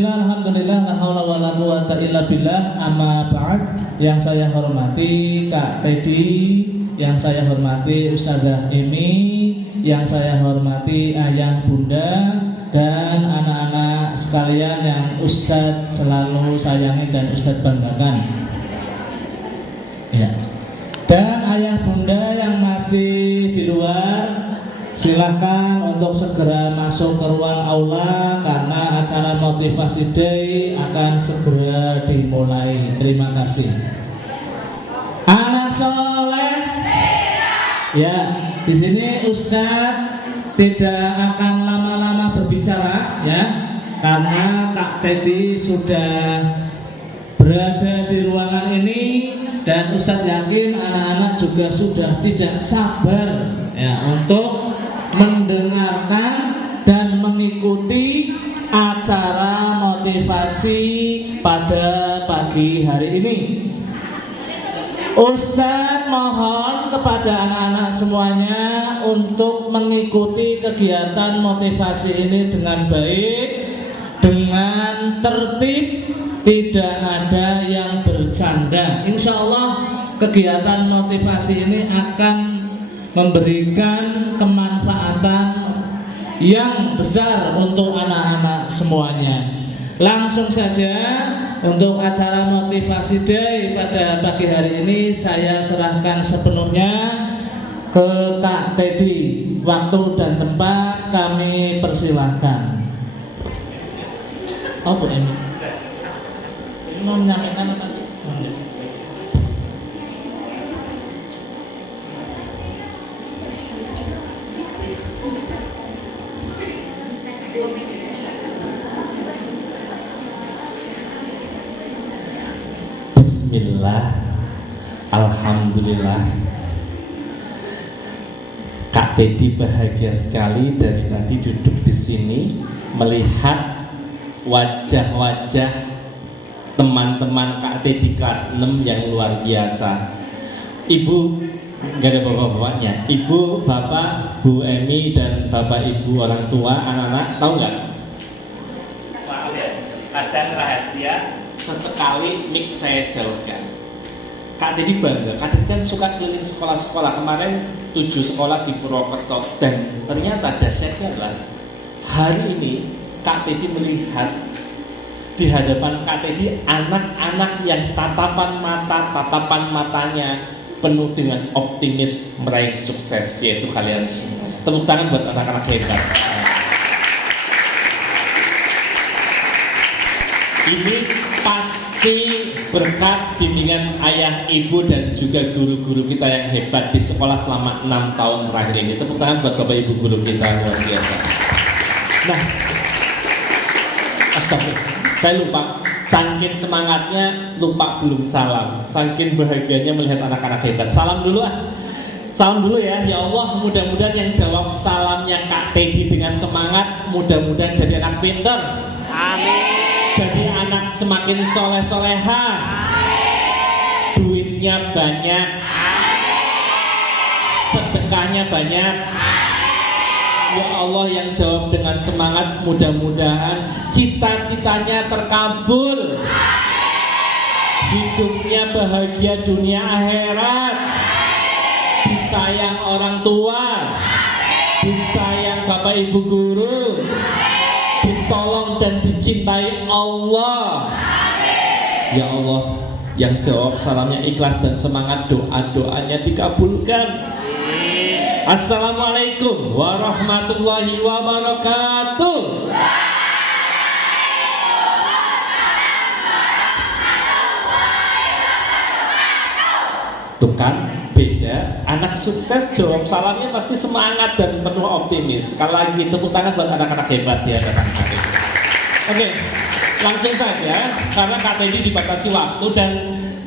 Bismillah, alhamdulillah, la haula wa la quwata illa billah, amma ba'd. Yang saya hormati Kak Teddy, yang saya hormati Ustazah Emi, yang saya hormati ayah bunda, dan anak-anak sekalian yang Ustadz selalu sayangi dan Ustadz banggakan. Ya. Dan ayah bunda yang masih di luar, silakan untuk segera masuk ke ruang aula karena acara motivasi day akan segera dimulai. Terima kasih. Anak soleh. Ya, di sini Ustadz tidak akan lama-lama berbicara, ya, karena Kak Teddy sudah berada di ruangan ini dan Ustadz yakin anak-anak juga sudah tidak sabar, ya, untuk mendengarkan dan mengikuti acara motivasi pada pagi hari ini. Ustadz mohon kepada anak-anak semuanya untuk mengikuti kegiatan motivasi ini dengan baik, dengan tertib, tidak ada yang bercanda. Insya Allah kegiatan motivasi ini akan memberikan kemanfaatan yang besar untuk anak-anak semuanya. Langsung saja untuk acara motivasi day pada pagi hari ini saya serahkan sepenuhnya ke Kak Teddy. Waktu dan tempat kami persilahkan. Oh Bu Emi, ini mau menyampaikan apa? Bismillah, alhamdulillah. Kak Teddy bahagia sekali dari tadi duduk di sini melihat wajah-wajah teman-teman Kak Teddy kelas 6 yang luar biasa. Ibu, gak ada bapak-bapaknya, ibu, bapak, Bu Emi dan bapak ibu orang tua, anak-anak, tahu nggak? Maaf ya, ada rahasia sesekali mix saya jauhkan. Kak Teddy bangga, Kak Teddy kan suka keliling sekolah-sekolah. Kemarin 7 sekolah di Purwokerto, dan ternyata dahsyatnya adalah hari ini Kak Teddy melihat di hadapan Kak Teddy anak-anak yang tatapan matanya penuh dengan optimis meraih sukses, yaitu kalian semua. Tepuk tangan buat anak-anak hebat. Ini pasti berkat bimbingan ayah, ibu, dan juga guru-guru kita yang hebat di sekolah selama 6 tahun terakhir ini. Tepuk tangan buat bapak ibu guru kita, luar biasa. Nah, astagfirullah, saya lupa. Saking semangatnya lupa belum salam. Saking bahagianya melihat anak-anak hebat. Salam dulu ah. Salam dulu ya. Ya Allah, mudah-mudahan yang jawab salamnya Kak Teddy dengan semangat, mudah-mudahan jadi anak pinter. Amin. Jadi anak semakin soleh-soleha, duitnya banyak, sedekahnya banyak. Ya Allah, yang jawab dengan semangat, mudah-mudahan cita-citanya terkabul, hidupnya bahagia dunia akhirat, disayang orang tua, disayang bapak ibu guru, ditolong dan dicintai Allah. Ya Allah, yang jawab salamnya ikhlas dan semangat, doa-doanya dikabulkan. Assalamualaikum warahmatullahi wabarakatuh. Tuh kan, beda. Anak sukses jawab salamnya pasti semangat dan penuh optimis. Sekali lagi tepuk tangan buat anak-anak hebat ya, anak-anak hebat. Oke, langsung saja karena Kak Teddy dibatasi waktu dan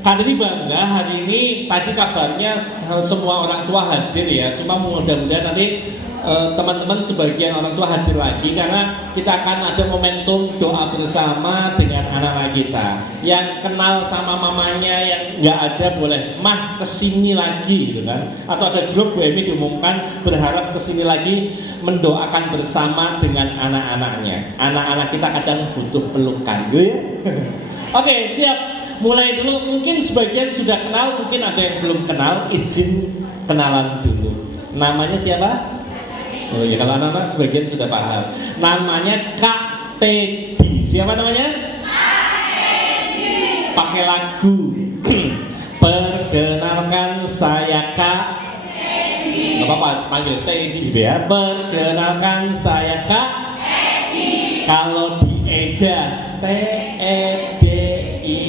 Kak Teddy bangga hari ini. Tadi kabarnya semua orang tua hadir ya. Cuma mudah-mudahan nanti teman-teman sebagian orang tua hadir lagi karena kita akan ada momentum doa bersama dengan anak-anak kita. Yang kenal sama mamanya yang nggak ada boleh mah kesini lagi gitu kan. Atau ada grup WMI diumumkan berharap kesini lagi mendoakan bersama dengan anak-anaknya. Anak-anak kita kadang butuh pelukan gitu ya. Oke, siap. Mulai dulu, mungkin sebagian sudah kenal, mungkin ada yang belum kenal, izin kenalan dulu. Namanya siapa? Oh ya, kalau anak-anak sebagian sudah paham. Namanya Kak Teddy. Siapa namanya? Kak Teddy. Pakai lagu. Perkenalkan saya Kak Teddy. Gak apa-apa, panggil Teddy gitu ya. Perkenalkan saya Kak Teddy. Kalau dieja T-E-D-I,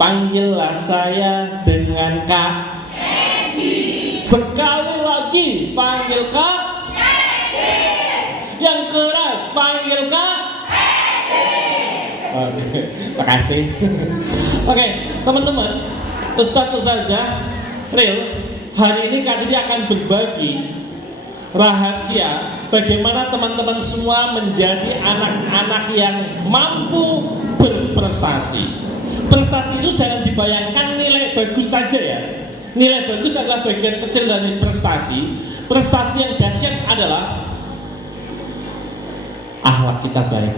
panggillah saya dengan Kak Teddy. Sekali lagi panggil Kak Teddy. Yang keras panggil Kak Teddy. Oke, makasih. Oke, teman-teman, Ustadz Ustazah Real, hari ini Kak Teddy akan berbagi rahasia bagaimana teman-teman semua menjadi anak-anak yang mampu berprestasi. Prestasi itu jangan dibayangkan nilai bagus saja ya. Nilai bagus adalah bagian kecil dari prestasi. Prestasi yang dahsyat adalah akhlak kita baik.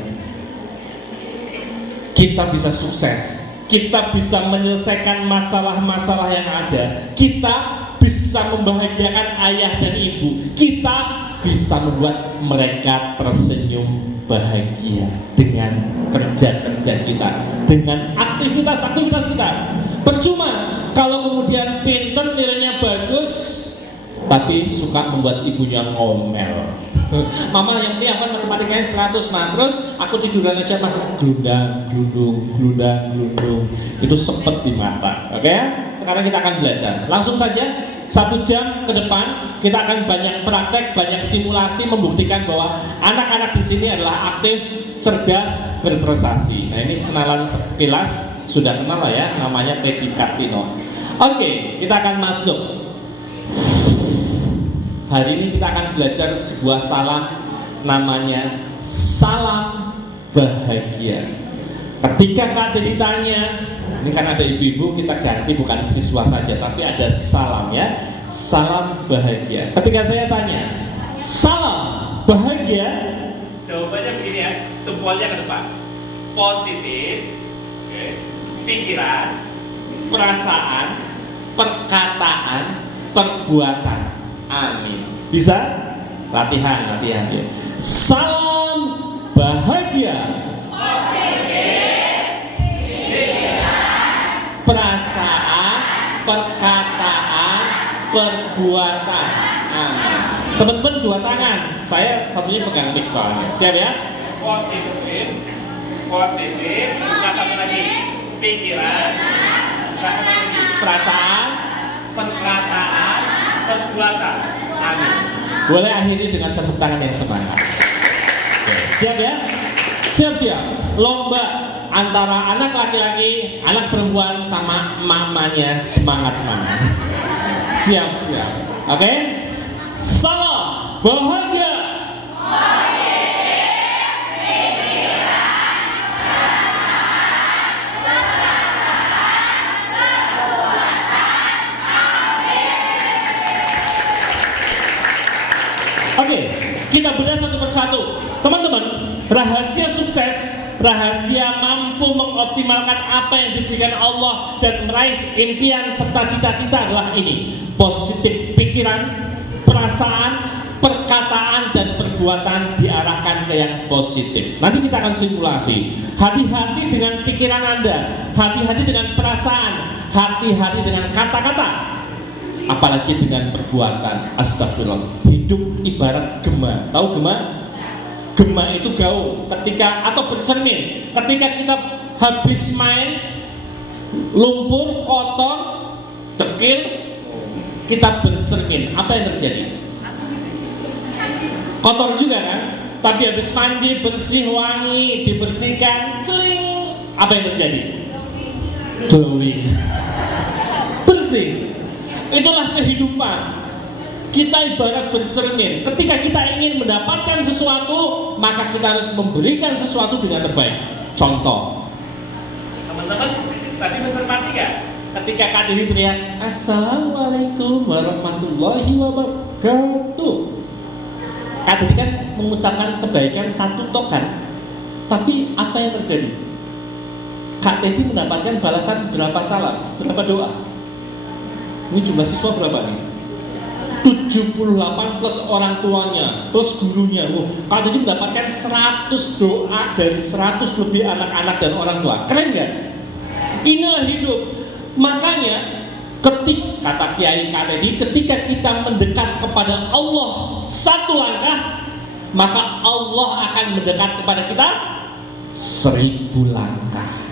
Kita bisa sukses. Kita bisa menyelesaikan masalah-masalah yang ada. Kita bisa membahagiakan ayah dan ibu. Kita bisa membuat mereka tersenyum bahagia dengan kerja-kerja kita, dengan aktivitas-aktivitas kita. Percuma kalau kemudian pinter, nilainya bagus, tapi suka membuat ibunya ngomel. Mama yang apa matematikanya 100 mah, terus aku tiduran aja mah glundang glundung. Itu sepet di mata. Oke? Sekarang kita akan belajar. Langsung saja 1 jam ke depan kita akan banyak praktek, banyak simulasi membuktikan bahwa anak-anak di sini adalah aktif, cerdas, berprestasi. Nah, ini kenalan sekilas, sudah kenal lah ya, namanya Teddy Kartino. Oke, kita akan masuk. Hari ini kita akan belajar sebuah salam, namanya salam bahagia. Ketika Kak Teddy ditanya, ini kan ada ibu-ibu, kita ganti bukan siswa saja, tapi ada salam ya, salam bahagia. Ketika saya tanya, salam bahagia, jawabannya begini ya, semuanya ke depan. Positif, pikiran, perasaan, perkataan, perbuatan. Amin. Bisa? Latihan ya. Salam bahagia. Perasaan, perkataan, perbuatan. Teman-teman 2 tangan. Saya satunya pegang mic soalnya. Siap ya? Positif. Nah, satu lagi. Pikiran, perasaan, perkataan, perbuatan. Amin. Boleh akhiri dengan tepuk tangan yang semangat. Siap ya? Siap. Lomba antara anak laki-laki, anak perempuan sama mamanya, semangat mana? Siap. Oke? Salam bahagia. Oke, kita bedah satu persatu. Teman-teman, rahasia sukses, rahasia mampu mengoptimalkan apa yang diberikan Allah dan meraih impian serta cita-cita adalah ini: positif pikiran, perasaan, perkataan, dan perbuatan diarahkan ke yang positif. Nanti kita akan simulasi. Hati-hati dengan pikiran Anda, hati-hati dengan perasaan, hati-hati dengan kata-kata, apalagi dengan perbuatan. Astagfirullah. Hidup ibarat gema. Tahu gema? Gema itu gaul ketika atau bercermin ketika kita habis main lumpur, kotor, dekil, kita bercermin. Apa yang terjadi? Kotor juga kan? Tapi habis mandi, bersih, wangi, dibersihkan, celing, apa yang terjadi? Glowing. Bersih. Itulah kehidupan. Kita ibarat bercermin. Ketika kita ingin mendapatkan sesuatu, maka kita harus memberikan sesuatu dengan terbaik. Contoh, teman-teman tadi mencermati nggak? Ketika Kak Diri teriak, Assalamualaikum warahmatullahi wabarakatuh. Kak Diri kan mengucapkan kebaikan satu tokan, tapi apa yang terjadi? Kak Teddy mendapatkan balasan berapa salam, berapa doa? Ini jumlah siswa berapa nih? 78 plus orang tuanya, plus gurunya. Kak Teddy mendapatkan 100 doa dari 100 lebih anak-anak dan orang tua. Keren gak? Inilah hidup. Makanya kata Kiai Kak Teddy, ketika kita mendekat kepada Allah satu langkah, maka Allah akan mendekat kepada kita 1000 langkah.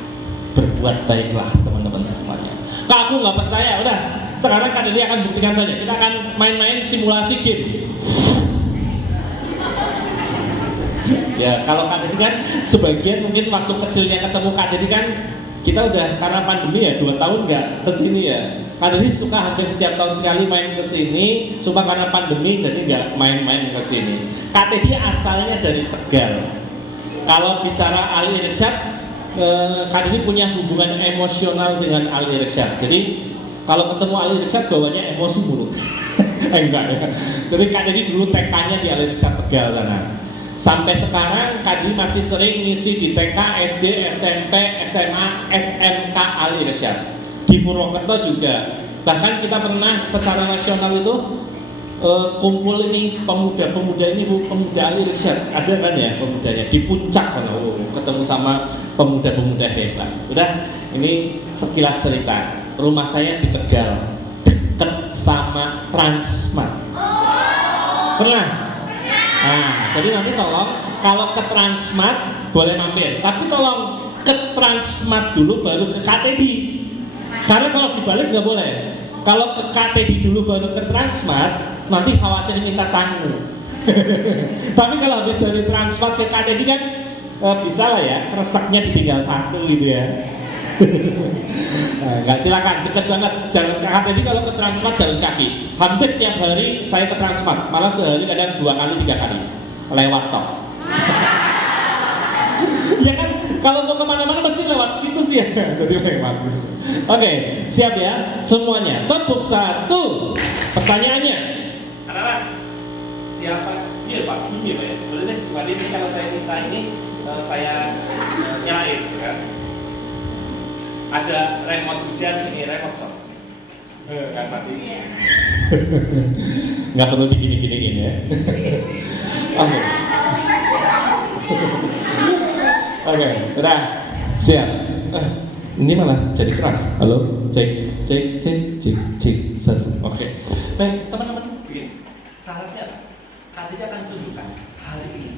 Berbuat baiklah teman-teman semuanya. Kak, aku nggak percaya. Udah, sekarang Kak Deli akan buktikan saja. Kita akan main-main simulasi game. Ya, kalau Kak Deli kan sebagian mungkin waktu kecilnya ketemu Kak Deli kan kita udah karena pandemi ya 2 tahun nggak kesini ya. Kak Deli suka hampir setiap tahun sekali main kesini. Cuma karena pandemi jadi nggak main-main kesini. Kak Deli asalnya dari Tegal. Kalau bicara Ali Irsyad, Kak Didi punya hubungan emosional dengan Ali Irsyad. Jadi kalau ketemu Ali Irsyad bawanya emosi mulu. Enggak ya. Jadi Kak Didi dulu TK-nya di Ali Irsyad Tegal sana. Sampai sekarang Kak Didi masih sering ngisi di TK, SD, SMP, SMA, SMK Ali Irsyad. Di Purwokerto juga. Bahkan kita pernah secara nasional itu kumpul ini pemuda-pemuda ini, pemuda Ali Irsyad, ada kan ya pemudanya di puncak, ketemu sama pemuda-pemuda hebat. Udah, ini sekilas cerita. Rumah saya di Tegal, deket sama Transmart. Pernah? Nah, jadi nanti tolong kalau ke Transmart boleh mampir, tapi tolong ke Transmart dulu baru ke KTD. Karena kalau dibalik nggak boleh. Kalau ke KTD dulu baru ke Transmart, nanti khawatir minta sangu. Tapi kalau habis dari Transmart ke KTD kan bisa lah ya, kreseknya ditinggal satu gitu ya. Nggak, silakan, dekat banget. Jalan ke KTD kalau ke Transmart jalan kaki. Hampir tiap hari saya ke Transmart, malah sehari kadang 2 kali 3 kali lewat tok. Ya kan, kalau mau kemana-mana pasti lewat situ sih ya. Jadi lewat. Oke, siap ya semuanya. Tepuk 1. Pertanyaannya, anak-anak, siapa? Iya Pak, ini Pak ya. Boleh deh, Pak ini kalau saya minta ini saya nyalain, ya. Ada remote hujan ini, remote shop. Kan mati. Nggak perlu digini-giniin ya. Oke. Oke, udah siap. Ini malah jadi keras. Halo, cek 1. Oke. Baik, teman-teman, begini. Syaratnya Kak akan tunjukkan hari ini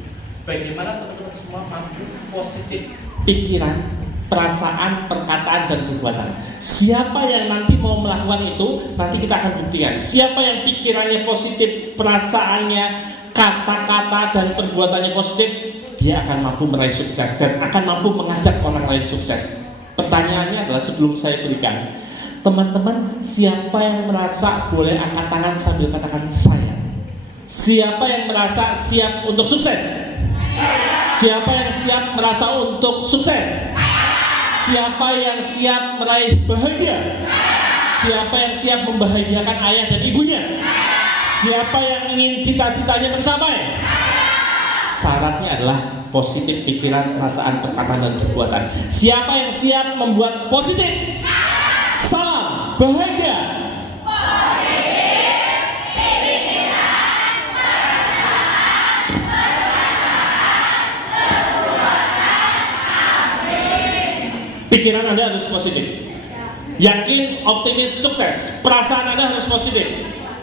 bagaimana teman-teman semua mampu positif pikiran, perasaan, perkataan, dan perbuatan. Siapa yang nanti mau melakukan itu, nanti kita akan buktikan. Siapa yang pikirannya positif, perasaannya, kata-kata, dan perbuatannya positif, dia akan mampu meraih sukses dan akan mampu mengajak orang lain sukses. Pertanyaannya adalah sebelum saya berikan, teman-teman, siapa yang merasa boleh angkat tangan sambil katakan saya? Siapa yang merasa siap untuk sukses? Siapa yang siap merasa untuk sukses? Siapa yang siap meraih bahagia? Siapa yang siap membahagiakan ayah dan ibunya? Siapa yang ingin cita-citanya tercapai? Syaratnya adalah positif pikiran, perasaan, perkataan, dan perbuatan. Siapa yang siap membuat positif? Salam bahagia. Pikiran Anda harus positif. Yakin, optimis, sukses. Perasaan Anda harus positif.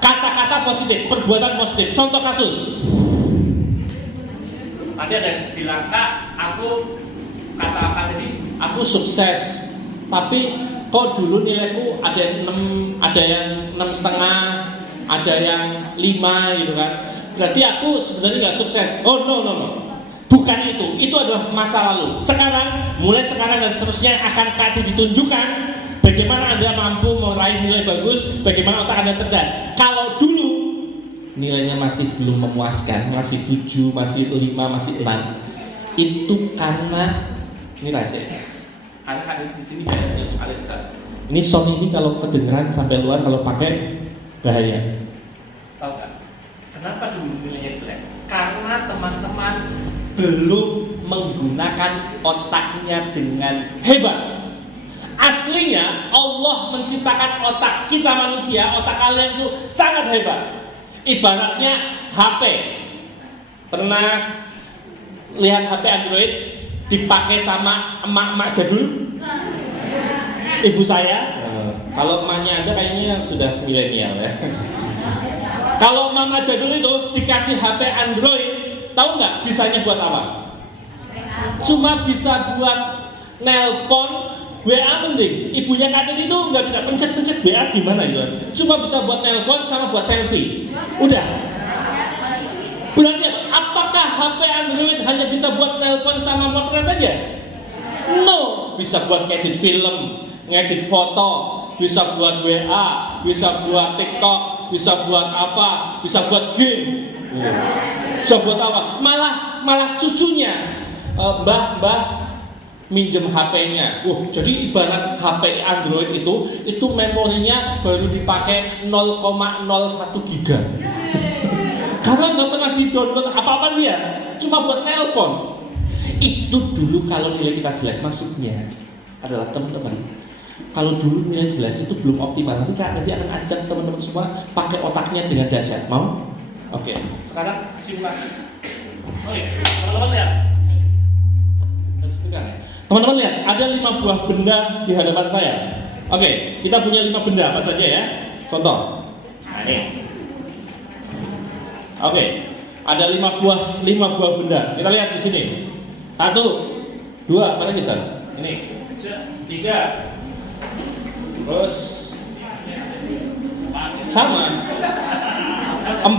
Kata-kata positif, perbuatan positif. Contoh kasus. Tadi ada yang bilang, Kak, aku kata apa tadi? Aku sukses, tapi kok dulu nilaiku ada yang 6, ada yang 6,5, ada yang 5 gitu kan. Berarti aku sebenarnya nggak sukses. Oh no. Bukan itu adalah masa lalu. Sekarang, mulai sekarang dan seterusnya akan Kak ditunjukkan bagaimana Anda mampu meraih nilai bagus, bagaimana otak Anda cerdas. Kalau dulu nilainya masih belum memuaskan, masih 7, masih 5, masih 6, itu karena ini rahasia. Karena kan di sini banyak yang kalian bisa. Ini sound ini kalau kedengeran sampai luar, kalau pakai bahaya. Tahu nggak? Kenapa dulu nilainya jelek? Karena teman-teman belum menggunakan otaknya dengan hebat. Aslinya Allah menciptakan otak kita manusia, otak kalian itu sangat hebat. Ibaratnya HP. Pernah lihat HP Android dipakai sama emak-emak jadul? Ibu saya. Kalau emaknya Anda kayaknya sudah milenial ya. Kalau mama jadul itu dikasih HP Android, tahu nggak bisanya buat apa? Cuma bisa buat nelpon, WA mending. Ibunya Katin itu nggak bisa pencet-pencet WA gimana gitu. Cuma bisa buat nelpon sama buat selfie. Udah. Berarti apakah HP Android hanya bisa buat nelpon sama motret aja? No, bisa buat ngedit film, ngedit foto, bisa buat WA, bisa buat TikTok, bisa buat apa, bisa buat game. Bisa buat apa? Malah cucunya, mbah minjem HP-nya. Jadi ibarat HP Android itu memorinya baru dipakai 0,01 giga. Karena nggak pernah di-download apa-apa sih ya, cuma buat nelpon. Itu dulu kalau nilai kita jelek, maksudnya adalah teman-teman, kalau dulu nilai jelek itu belum optimal. Nanti akan ajak teman-teman semua pakai otaknya dengan dahsyat. Mau? Oke. Sekarang simulasi. Teman-teman lihat. Teman-teman lihat, ada 5 buah benda di hadapan saya. Oke, kita punya 5 benda apa saja ya? Contoh. Nah, ini. Oke, ada 5 buah benda. Kita lihat di sini. 1, 2, apa lagi Ustaz? Ini. 3. Terus sama. 4.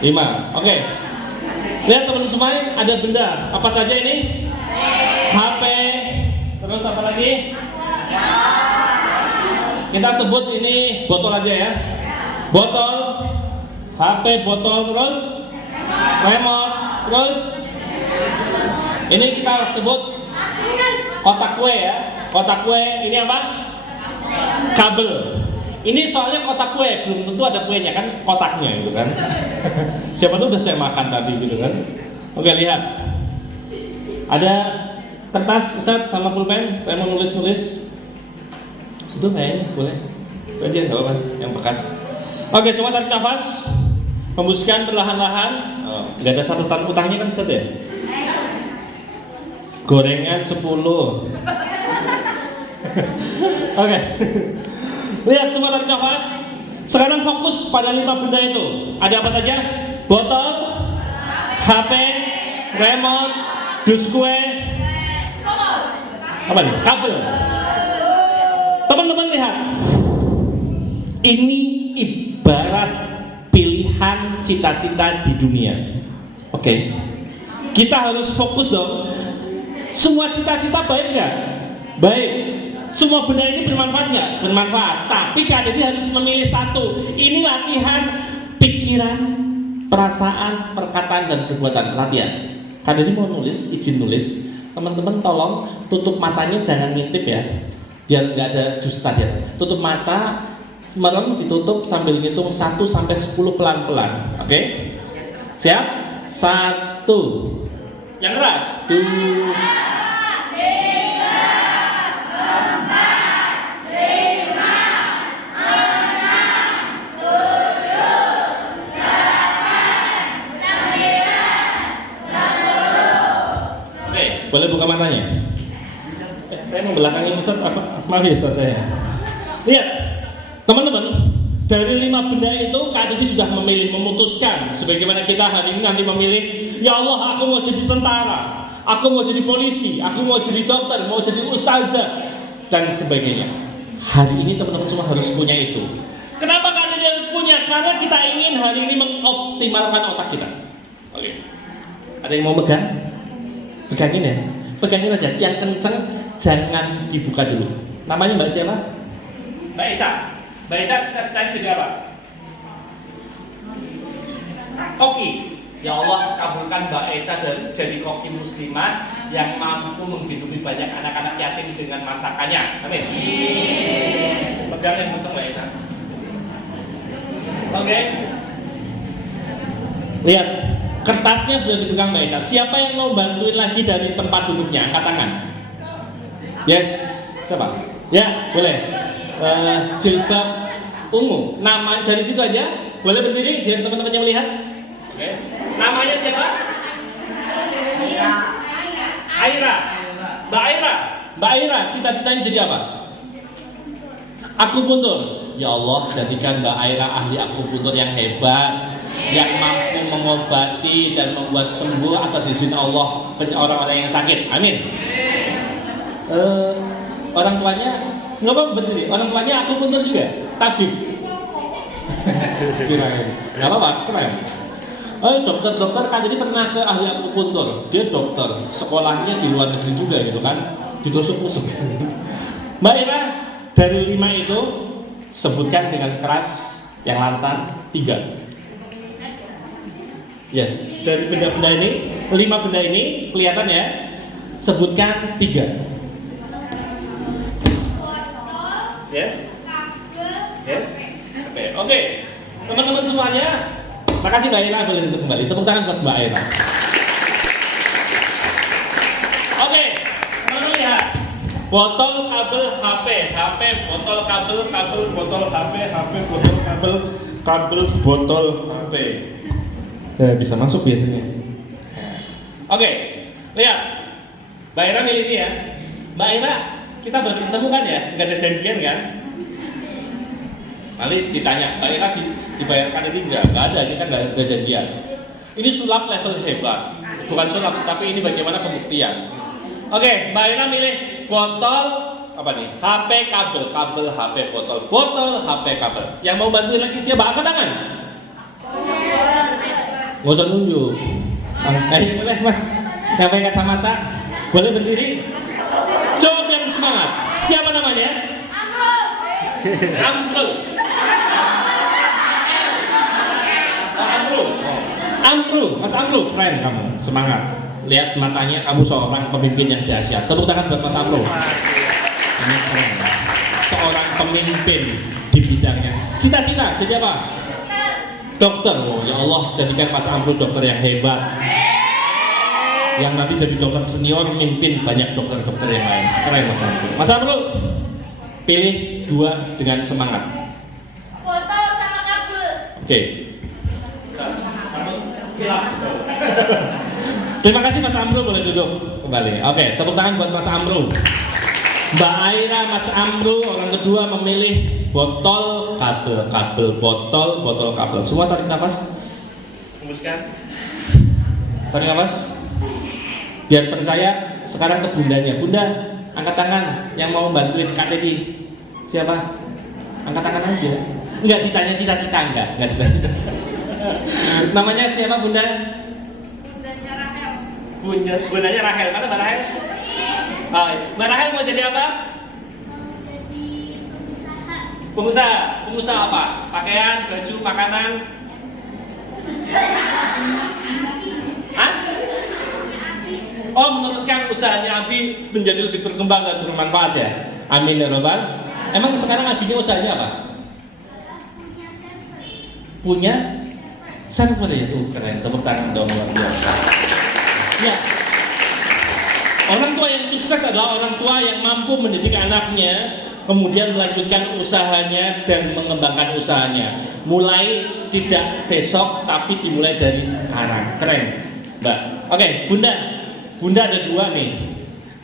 5. Oke. Lihat teman-teman semua, ada benda. Apa saja ini? HP. Terus apa lagi? Kita sebut ini botol aja ya. Botol, HP, botol, terus remote, terus ini kita sebut kotak kue ya. Kotak kue ini apa? Kabel. Ini soalnya kotak kue, belum tentu ada kuenya kan, kotaknya gitu kan. Siapa tuh udah saya makan tadi gitu kan. Oke, lihat. Ada kertas Ustaz sama pulpen, saya mau nulis-nulis. Itu kayaknya boleh. Itu aja nggak apa-apa, yang bekas. Oke, semua tarik nafas. Hembuskan perlahan-lahan. Nggak ada catatan utangnya kan Ustaz ya? Gorengan 10. Oke. Lihat semua tarik nafas. Sekarang fokus pada 5 benda itu. Ada apa saja? Botol, HP, remote, dus kue, apa nih? Kabel. Teman-teman lihat. Ini ibarat pilihan cita-cita di dunia. Oke. Kita harus fokus dong. Semua cita-cita baik nggak? Baik. Semua benda ini bermanfaat nggak? Bermanfaat. Tapi kalian ini harus memilih satu. Ini latihan pikiran, perasaan, perkataan, dan perbuatan. Latihan. Kalian ini mau nulis, izin nulis. Teman-teman tolong tutup matanya, jangan ngintip ya. Biar nggak ada dusta ya. Tutup mata, merem ditutup sambil ngitung 1 sampai 10 pelan-pelan. Oke? Siap? 1. Yang keras. 2. Boleh buka matanya? Saya membelakangi Ustaz apa? Maaf ya Ustaz saya. Lihat, teman-teman, dari 5 benda itu Kak Didi sudah memutuskan. Sebagaimana kita hari ini nanti memilih, ya Allah, aku mau jadi tentara, aku mau jadi polisi, aku mau jadi dokter, mau jadi ustazah, dan sebagainya. Hari ini teman-teman semua harus punya itu. Kenapa Kak Didi harus punya? Karena kita ingin hari ini mengoptimalkan otak kita. Oke. Ada yang mau pegang? Pegangin ya, pegangin aja. Yang kenceng jangan dibuka dulu. Namanya Mbak siapa? Mbak Eca. Mbak Eca cita-citanya jadi apa? Koki. Ya Allah, kabulkan Mbak Eca jadi koki muslimah yang mampu menghidupi banyak anak-anak yatim dengan masakannya. Amin. Pegang yang kenceng Mbak Eca. Oke. Lihat, kertasnya sudah dipegang Mbak Eca. Siapa yang mau bantuin lagi dari tempat duduknya? Angkat tangan. Yes, siapa? Ya, boleh. Jilbab ungu. Nama dari situ aja. Boleh berdiri biar teman-temannya melihat. Oke. Namanya siapa? Aira. Mbak Aira. Mbak Aira, cita-citanya jadi apa? Akupuntur. Ya Allah, jadikan Mbak Aira ahli akupuntur yang hebat, yang mampu mengobati dan membuat sembuh atas izin Allah orang-orang yang sakit. Amin. Orang tuanya nggak apa berdiri. Orang tuanya akupuntur juga, tabib. Kirain. Nggak apa-apa, keren. Dokter kan jadi pernah ke ahli akupuntur. Dia dokter, sekolahnya di luar negeri juga gitu kan. Ditusuk-tusuk. Mbak Ira, dari 5 itu sebutkan dengan keras yang lantang 3. Ya, dari benda-benda ini, 5 benda ini kelihatan ya. Sebutkan 3. Yes. Yes. Oke. Teman-teman semuanya, makasih Mbak Ira, boleh duduk kembali. Tepuk tangan buat Mbak Ira. Oke, teman-teman lihat. Botol, kabel, HP, botol, kabel, botol, HP, botol, kabel, botol, HP. Ya, bisa masuk biasanya. Oke, lihat. Mbak Ira milih ini ya. Mbak Ira, kita baru ketemu kan ya? Nggak ada janjian kan? Mari ditanya, Mbak Ira dibayarkan ini enggak ada, ini kan nggak ada janjian. Ini sulap level hebat, bukan sulap, tapi ini bagaimana pembuktian. Oke, Mbak Ira milih botol apa nih? HP, kabel, HP, botol, HP, kabel. Yang mau bantuin lagi siapa? Angkat tangan. Nggak usah nunjuk. Boleh Mas, yang pakai kacamata, boleh berdiri. Coba yang semangat. Siapa namanya? Amrul. Amrul, Mas Amrul, keren kamu, semangat. Lihat matanya, kamu seorang pemimpin yang dahsyat. Tepuk tangan buat Mas Amrul. Ini keren, seorang pemimpin di bidangnya. Cita-cita jadi apa? Dokter. Oh ya Allah, jadikan Mas Amrul dokter yang hebat. Yang nanti jadi dokter senior, mimpin banyak dokter-dokter yang lain. Keren Mas Amrul. Mas Amrul, pilih 2 dengan semangat. Botol sama kabel. Oke. Terima kasih Mas Amrul, boleh duduk kembali. Oke, tepuk tangan buat Mas Amrul. Mbak Aira, Mas Amrul, orang kedua memilih botol, kabel, botol, kabel. Semua tarik nafas. Hembuskan. Tarik nafas. Biar percaya, sekarang ke bundanya. Bunda, angkat tangan yang mau bantuin Kak Teddy. Siapa? Angkat tangan aja. Enggak ditanya cita-cita, enggak ditanya. Namanya siapa Bunda? Bundanya Rahel. Bundanya Rahel. Mana Mbak Rahel? Oh, Mbak Rahel mau jadi apa? Pengusaha apa? Pakaian, baju, makanan? Hah? Oh, meneruskan usahanya Abi menjadi lebih berkembang dan bermanfaat ya. Amin ya Rabbal. Emang sekarang Abinya usahanya apa? Punya server ya tuh, keren. Tepuk tangan dong luar biasa. Ya. Orang tua yang sukses adalah orang tua yang mampu mendidik anaknya, kemudian melanjutkan usahanya dan mengembangkan usahanya. Mulai tidak besok, tapi dimulai dari sekarang. Keren, Mbak. Oke, Bunda ada 2 nih.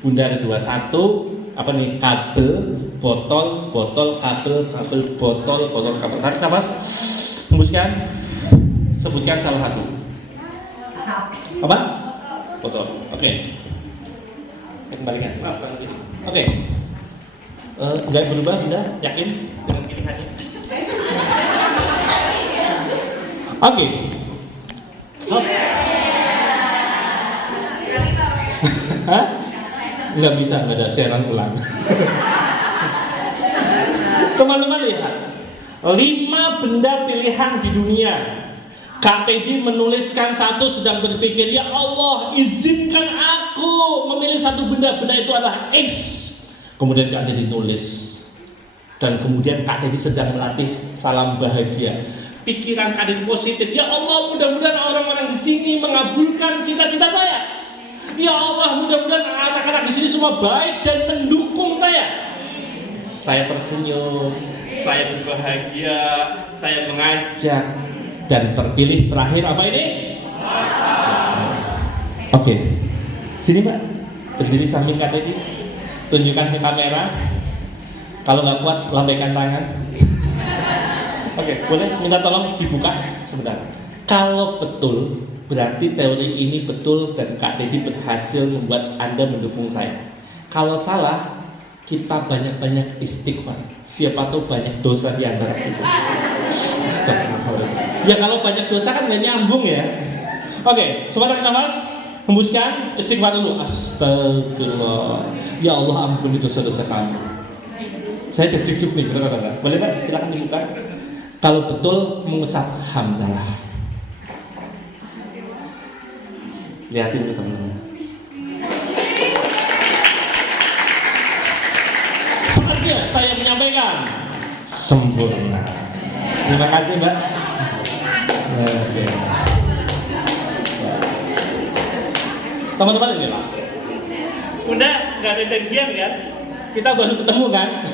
Bunda ada 2. 1 apa nih? Kabel, botol, kabel, botol, kabel. Tarik nafas. Hembuskan. Sebutkan salah satu. Apa? Botol. Oke. Kembalikan. Maaf, oke. Nggak berubah, Bunda? Yakin dengan pilihannya? Oke. Hah? Nggak bisa, nggak ada siaran ulang. Teman-teman lihat, 5 benda pilihan di dunia. Kak Teddy menuliskan satu, sedang berpikir, ya Allah izinkan aku memilih satu benda itu adalah X. Kemudian Kak Teddy tulis. Dan kemudian Kak Teddy sedang melatih salam bahagia. Pikiran Kak Teddy positif. Ya Allah, mudah-mudahan orang-orang di sini mengabulkan cita-cita saya. Ya Allah, mudah-mudahan anak-anak di sini semua baik dan mendukung saya. Saya tersenyum, saya berbahagia, saya mengajak, dan terpilih terakhir apa ini? Oke, sini Pak, berdiri samping Kak Teddy, tunjukkan ke kamera. Kalau nggak kuat, lambaikan tangan. Oke, boleh minta tolong dibuka sebentar. Kalau betul, berarti teori ini betul dan Kak Teddy berhasil membuat Anda mendukung saya. Kalau salah, kita banyak-banyak istighfar. Siapa tahu banyak dosa di antara kita. Ya kalau banyak dosa kan nggak nyambung ya. Oke, sebentar nafas, hembuskan, istighfar dulu. Astagfirullah. Ya Allah, ampuni dosa-dosa kami. Saya deg-deg nih, betul-betul. Boleh Pak, silakan dibuka. Kalau betul mengucap hamdalah. Lihatin ke teman-teman. Saatnya saya menyampaikan sempurna. Terima kasih Mbak. Oke. Teman-teman ini Pak. Udah nggak ada janjian kan? Kita baru ketemu kan?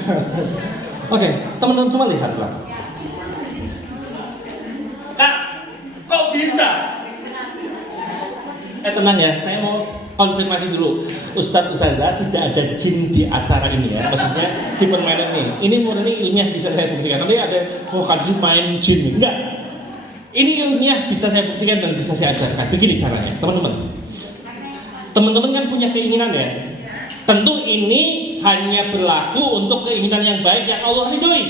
Oke, teman-teman semua lihat Pak. Kak, kok bisa? Tenang ya, saya mau konfirmasi dulu. Ustadz Ustazah, tidak ada jin di acara ini ya. Maksudnya di permainan ini murni ilmiah bisa saya buktikan. Nanti ada kasih main jin, enggak. Ini ilmiah bisa saya buktikan dan bisa saya ajarkan. Begini caranya, teman-teman. Teman-teman kan punya keinginan ya. Tentu ini hanya berlaku untuk keinginan yang baik yang Allah ridhoi.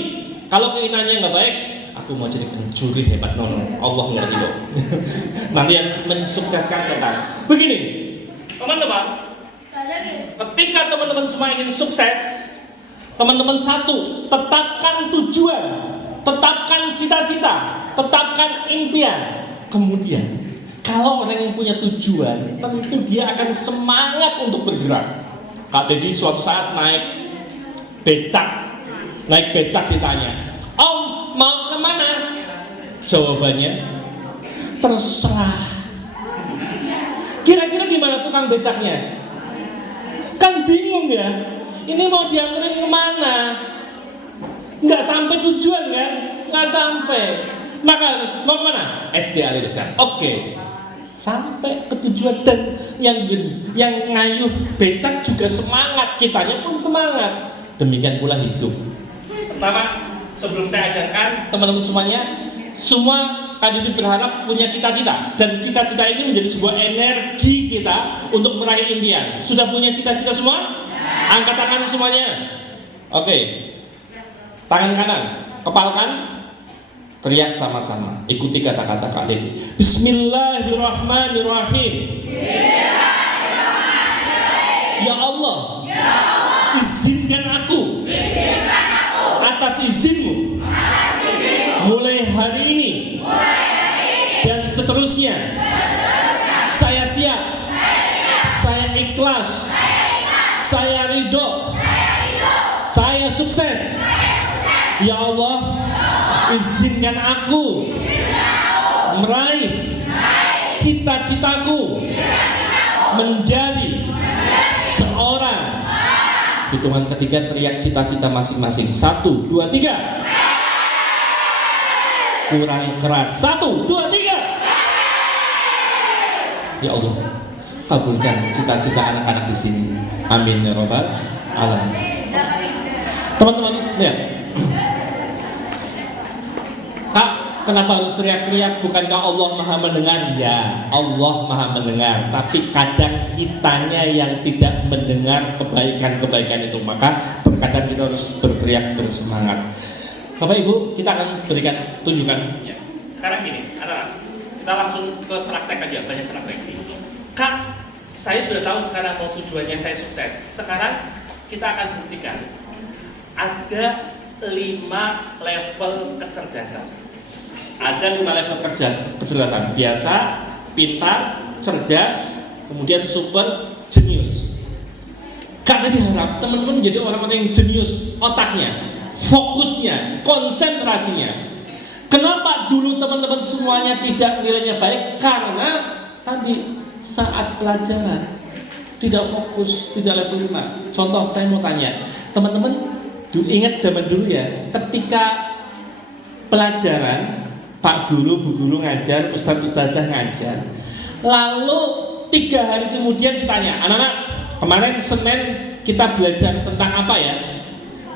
Kalau keinginannya nggak baik, aku mau jadi pencuri hebat, no, Allah nggak ridho. Nanti yang mensukseskan setan. Begini, teman-teman, ketika teman-teman semua ingin sukses, teman-teman satu, tetapkan tujuan, tetapkan cita-cita, tetapkan impian. Kemudian, kalau orang yang punya tujuan, tentu dia akan semangat untuk bergerak. Kak Teddy suatu saat naik becak ditanya, Om mau kemana? Jawabannya, terserah. Kira-kira gimana tukang becaknya? Kan bingung ya, ini mau dianterin kemana? Nggak sampai tujuan kan? Nggak sampai. Maka harus mau kemana? SDA luruskan. Oke. Sampai ke tujuan, dan yang ngayuh becak juga semangat, kitanya pun semangat. Demikian pula hidup. Pertama, sebelum saya ajarkan teman-teman semuanya, semua Kak berharap punya cita-cita, dan cita-cita ini menjadi sebuah energi kita untuk meraih impian. Sudah punya cita-cita semua? Angkat tangan semuanya. Oke. Tangan kanan, kepalkan. Teriak sama-sama. Ikuti kata-kata Kak Teddy. Bismillahirrahmanirrahim. Ya Allah, izinkan aku atas izinmu mulai hari ini dan seterusnya. Saya siap, saya ikhlas, saya ridho, saya sukses. Ya Allah, izinkan aku meraih cita-citaku menjadi seorang. Hitungan ketiga teriak cita-cita masing-masing. 1, 2, 3. Kurang keras. 1, 2, 3. Ya Allah, kabulkan cita-cita anak-anak di sini. Amin ya robbal alamin. Teman-teman, lihat. Kak, kenapa harus teriak-teriak? Bukankah Allah Maha mendengar? Ya, Allah Maha mendengar. Tapi kadang kitanya yang tidak mendengar kebaikan-kebaikan itu. Maka terkadang kita harus berteriak bersemangat. Bapak Ibu, kita akan berikan tunjukan. Ya. Sekarang gini, anak-anak, kita langsung ke praktek aja, banyak praktek. Kak, saya sudah tahu sekarang mau tujuannya saya sukses. Sekarang kita akan buktikan. Ada 5 level kecerdasan. Ada 5 level kecerdasan. Biasa, pintar, cerdas, kemudian super, jenius. Kak tadi harap teman-teman menjadi orang-orang yang jenius otaknya, fokusnya, konsentrasinya. Kenapa dulu teman-teman semuanya tidak nilainya baik? Karena tadi saat pelajaran tidak fokus, tidak level 5. Contoh saya mau tanya, teman-teman ingat zaman dulu ya, ketika pelajaran Pak Guru, Bu Guru ngajar, Ustaz-Ustazah ngajar, lalu 3 hari kemudian ditanya, anak-anak kemarin Senin kita belajar tentang apa ya?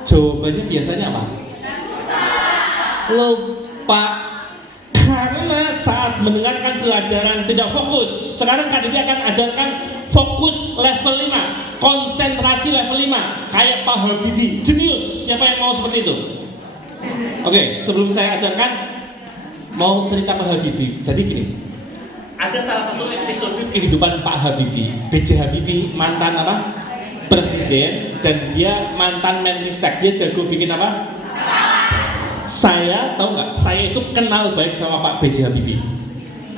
Jawabannya biasanya apa? Lupa. Karena saat mendengarkan pelajaran tidak fokus. Sekarang KDB akan ajarkan fokus level 5, konsentrasi level 5, kayak Pak Habibie, jenius. Siapa yang mau seperti itu? Oke, sebelum saya ajarkan, mau cerita Pak Habibie. Jadi gini, ada salah satu episode kehidupan Pak Habibie. B.J. Habibie mantan apa? Presiden, dan dia mantan Menristek. Dia jago bikin apa? Saya tahu nggak? Saya itu kenal baik sama Pak B.J. Habibie.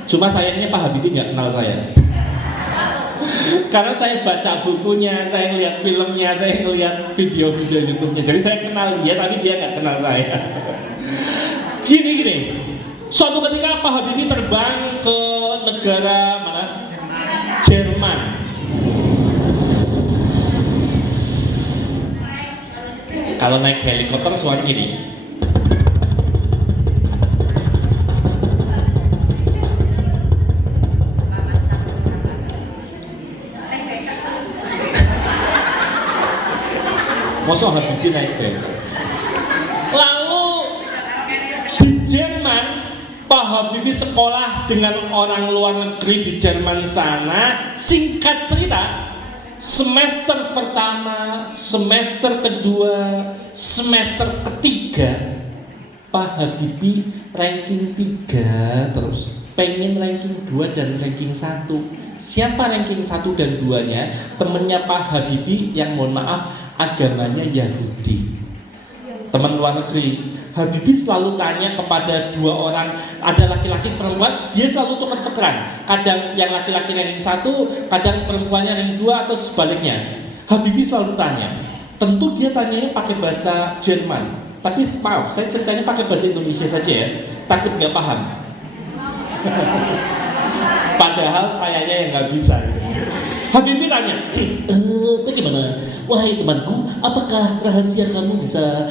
Cuma sayangnya Pak Habibie nggak kenal saya. Karena saya baca bukunya, saya ngeliat filmnya, saya ngeliat video-video YouTube-nya. Jadi saya kenal dia, tapi dia nggak kenal saya. Gini. Suatu ketika Pak Habibie terbang ke negara mana? Jerman. Kalau naik helikopter suara gini. Masa Habibie naik becak. Lalu di Jerman, Pak Habibie sekolah dengan orang luar negeri di Jerman sana. Singkat cerita, semester pertama, semester kedua, semester ketiga, Pak Habibie ranking 3 terus. Pengen ranking 2 dan ranking 1. Siapa ranking 1 dan 2-nya? Temennya Pak Habibie yang mohon maaf agamanya Yahudi. Teman luar negeri. Habibie selalu tanya kepada 2 orang, ada laki-laki perempuan, dia selalu tukar-tukaran. Kadang yang laki-laki ranking 1, kadang perempuannya ranking 2 atau sebaliknya. Habibie selalu tanya. Tentu dia tanyanya pakai bahasa Jerman. Tapi maaf, saya ceritanya pakai bahasa Indonesia saja ya. Takut nggak paham. Padahal sayanya yang nggak bisa. Habibie tanya, bagaimana? Wahai temanku, apakah rahasia kamu bisa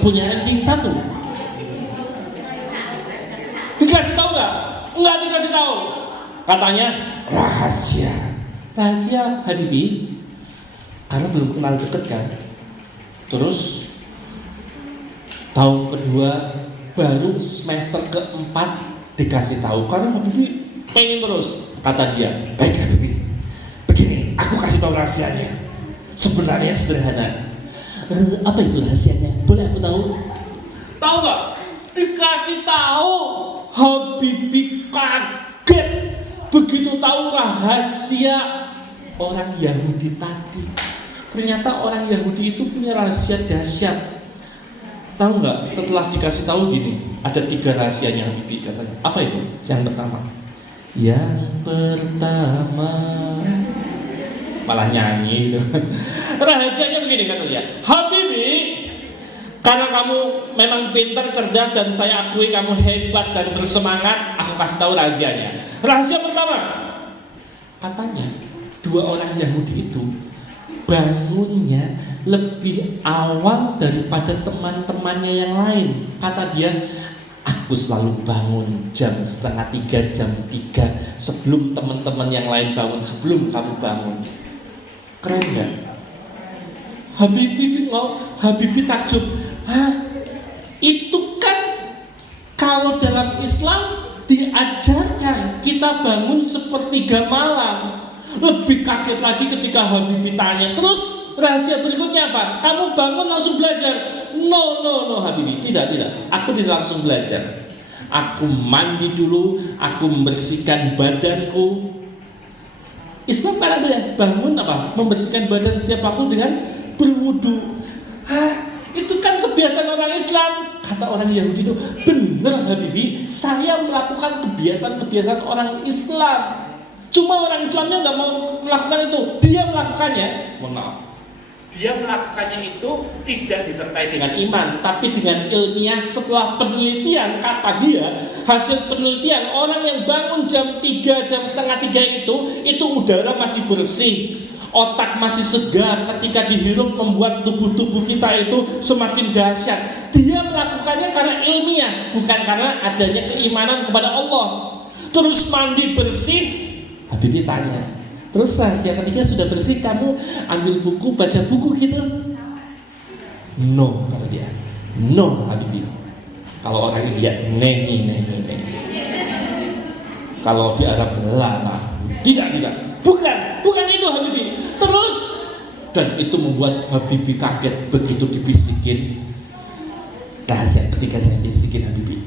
punya ranking 1? Dikasih tahu nggak? Nggak dikasih tahu. Katanya rahasia. Rahasia Habibie, karena belum kenal deket kan. Terus tahun kedua baru semester keempat dikasih tahu, karena Habibie pengen terus. Kata dia, baik Habibie, begini, aku kasih tahu rahasianya. Sebenarnya sederhana. Apa itu rahasianya? Boleh aku tahu? Tahu nggak? Dikasih tahu, Habibie kaget begitu tahu rahasia orang Yahudi tadi. Ternyata orang Yahudi itu punya rahasia dahsyat. Tahu nggak? Setelah dikasih tahu gini, ada 3 rahasianya Habibie katanya. Apa itu? Yang pertama. Yang pertama, malah nyanyi itu. Rahasianya begini katanya. Habibie, karena kamu memang pintar, cerdas, dan saya akui kamu hebat dan bersemangat, aku kasih tahu rahasianya. Rahasia pertama, katanya 2 orang Yahudi itu bangunnya lebih awal daripada teman-temannya yang lain. Kata dia, aku selalu bangun jam 2:30, jam 3 sebelum teman-teman yang lain bangun, sebelum kamu bangun. Keren gak? Habibie takjub. Hah? Itu kan kalau dalam Islam diajarkan kita bangun 1/3 malam. Lebih kaget lagi ketika Habibie tanya, terus rahasia berikutnya apa? Kamu bangun langsung belajar? No Habibie, tidak. Aku tidak langsung belajar. Aku mandi dulu, aku membersihkan badanku. Islam kan ada ya, bangun apa? Membersihkan badan setiap waktu dengan berwudu. Hah? kebiasaan orang Islam. Kata orang Yahudi itu, benar Habibi, saya melakukan kebiasaan-kebiasaan orang Islam. Cuma orang Islamnya nggak mau melakukan itu. Dia melakukannya, mohon maaf, dia melakukannya itu tidak disertai dengan iman, tapi dengan ilmiah. Setelah penelitian, kata dia, hasil penelitian, orang yang bangun jam 3, jam setengah 3 itu udara masih bersih, otak masih segar, ketika dihirup membuat tubuh-tubuh kita itu semakin dahsyat. Dia melakukannya karena ilmiah, bukan karena adanya keimanan kepada Allah. Terus mandi bersih, Habibie tanya, terus rahasia ketiga sudah bersih, kamu ambil buku, baca buku gitu? No, kata dia. No, Habibie. Kalau orang India, nehi. Kalau di Arab, lala. Tidak. Bukan itu Habibie. Terus, dan itu membuat Habibie kaget begitu dibisikin. Rahasia ketiga saya bisikin Habibie.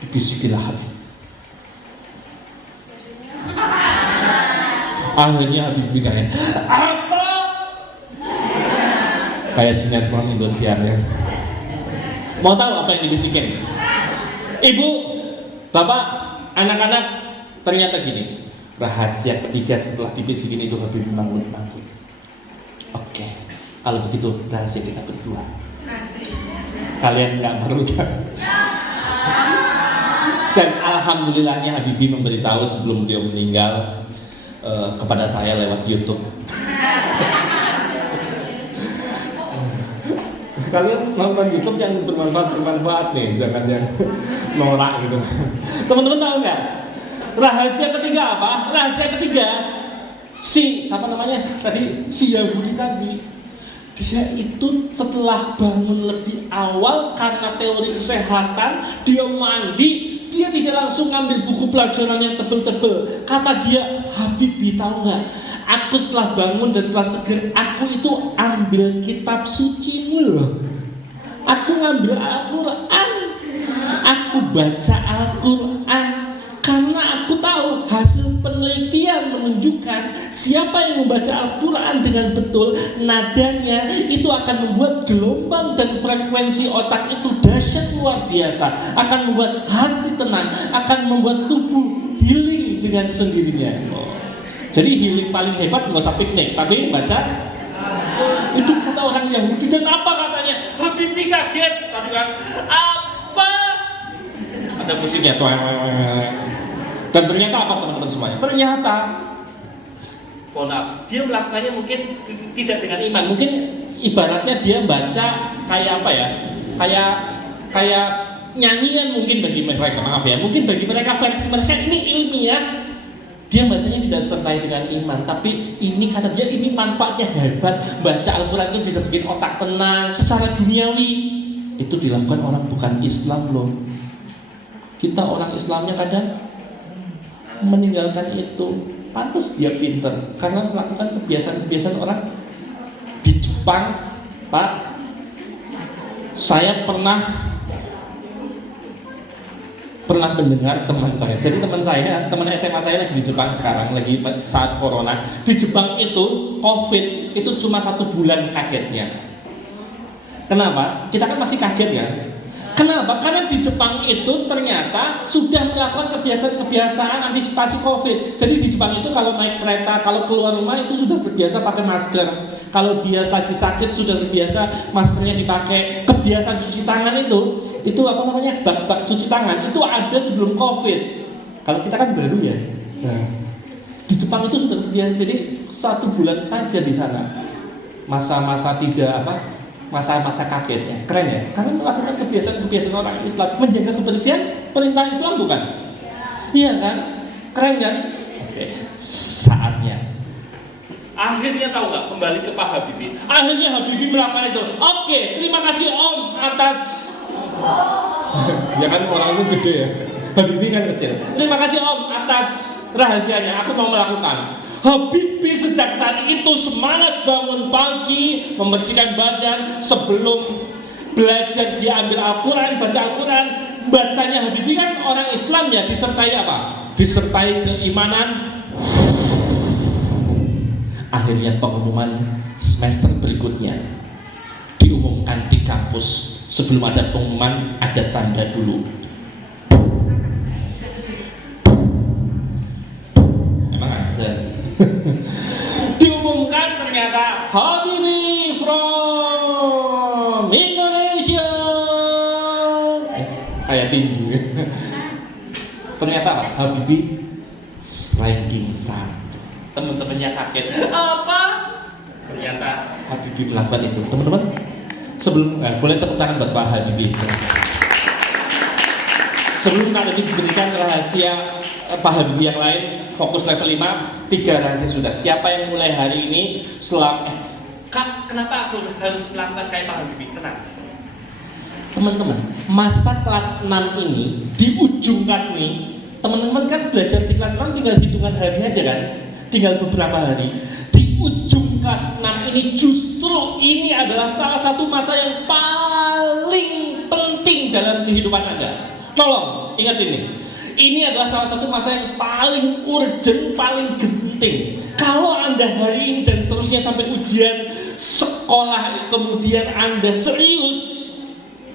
Dibisikinlah Habibie. Akhirnya Habibie kayak apa? Kayak sinetron Indosiar ya. Mau tahu apa yang dibisikin? Ibu, bapak, anak-anak, ternyata gini. Rahasia ketiga setelah dibisikin itu Habibie bangun. Oke, kalau begitu rahasia kita berdua. Kalian nggak merusak. Dan alhamdulillahnya Habibie memberitahu sebelum beliau meninggal kepada saya lewat YouTube. Kalian nonton YouTube yang bermanfaat nih, jangan yang norak gitu. Teman-teman tahu nggak? Rahasia ketiga apa? Rahasia ketiga siapa namanya tadi? Si Yahudi tadi. Dia itu setelah bangun lebih awal karena teori kesehatan, dia mandi. Dia tidak langsung ngambil buku pelajaran yang tebel-tebel. Kata dia, Habibie tahu nggak? Aku setelah bangun dan setelah seger, aku itu ambil kitab suci loh. Aku ngambil Al-Quran. Aku baca Al-Quran. Karena aku tahu hasil penelitian menunjukkan siapa yang membaca Al-Quran dengan betul, nadanya itu akan membuat gelombang dan frekuensi otak itu dahsyat luar biasa, akan membuat hati tenang, akan membuat tubuh healing dengan sendirinya. Jadi healing paling hebat nggak usah piknik, tapi baca. Itu kata orang Yahudi. Dan apa katanya? Habibie kaget. Tadi kan apa? Ada musiknya tuh. Dan ternyata apa teman-teman semuanya? Ternyata dia melakukannya mungkin tidak dengan iman. Mungkin ibaratnya dia baca kayak apa ya? Kayak nyanyian mungkin bagi mereka, maaf ya. Mungkin bagi mereka versi mereka ini ilmiah. Dia bacanya tidak disertai dengan iman, tapi ini kata dia ini manfaatnya hebat. Baca Al-Quran itu bisa bikin otak tenang secara duniawi. Itu dilakukan orang bukan Islam loh. Kita orang Islamnya kadang meninggalkan itu. Pantas dia pinter karena melakukan kebiasaan-kebiasaan orang. Di Jepang, Pak, saya pernah mendengar teman saya. Jadi teman SMA saya lagi di Jepang sekarang, lagi saat corona. Di Jepang itu COVID itu cuma 1 bulan kagetnya. Kenapa? Kita kan masih kaget ya. Kenapa? Karena di Jepang itu ternyata sudah melakukan kebiasaan-kebiasaan antisipasi COVID. Jadi di Jepang itu kalau naik kereta, kalau keluar rumah itu sudah terbiasa pakai masker. Kalau dia lagi sakit sudah terbiasa maskernya dipakai. Kebiasaan cuci tangan itu apa namanya? Bak cuci tangan itu ada sebelum COVID. Kalau kita kan baru ya. Nah, di Jepang itu sudah terbiasa. Jadi 1 bulan saja di sana. Masa-masa masa-masa kagetnya, keren ya, karena melakukan kebiasaan-kebiasaan orang Islam, menjaga kebersihan, perintah Islam bukan? Iya kan, keren kan? Oke, saatnya. Akhirnya tahu nggak, kembali ke Pak Habibie. Akhirnya Habibie melakukan itu. Oke, terima kasih Om atas. Ya kan orang itu gede ya, Habibie kan kecil. Terima kasih Om atas rahasianya. Aku mau melakukan. Habibie sejak saat itu semangat bangun pagi, membersihkan badan sebelum belajar. Dia ambil Al-Quran, baca Al-Quran. Bacanya Habibie kan orang Islam ya, disertai apa? Disertai keimanan. Akhirnya pengumuman semester berikutnya di diumumkan di kampus. Sebelum ada pengumuman, ada tanda dulu. Emang ada? Diumumkan ternyata Habibie from Indonesia. Kayak tinju. Ternyata apa? Habibie ranking 1. Teman-temannya kaget. Apa? Ternyata Habibie melakukan itu. Teman-teman, sebelum boleh tepuk tangan buat Pak Habibie. Sebelum nanti diberikan rahasia Pak Habibie yang lain, fokus level 5, 3 rahasia sudah. Siapa yang mulai hari ini Kak, kenapa aku harus melakukan kayak Pak Habibie? Tenang. Teman-teman, masa kelas 6 ini, di ujung kelas ini, teman-teman kan belajar di kelas 6 tinggal hitungan hari aja kan? Tinggal beberapa hari. Di ujung kelas 6 ini justru ini adalah salah satu masa yang paling penting dalam kehidupan Anda. Tolong, ingat ini. Ini adalah salah satu masa yang paling urgent, paling genting. Kalau Anda hari ini dan seterusnya sampai ujian sekolah, kemudian Anda serius,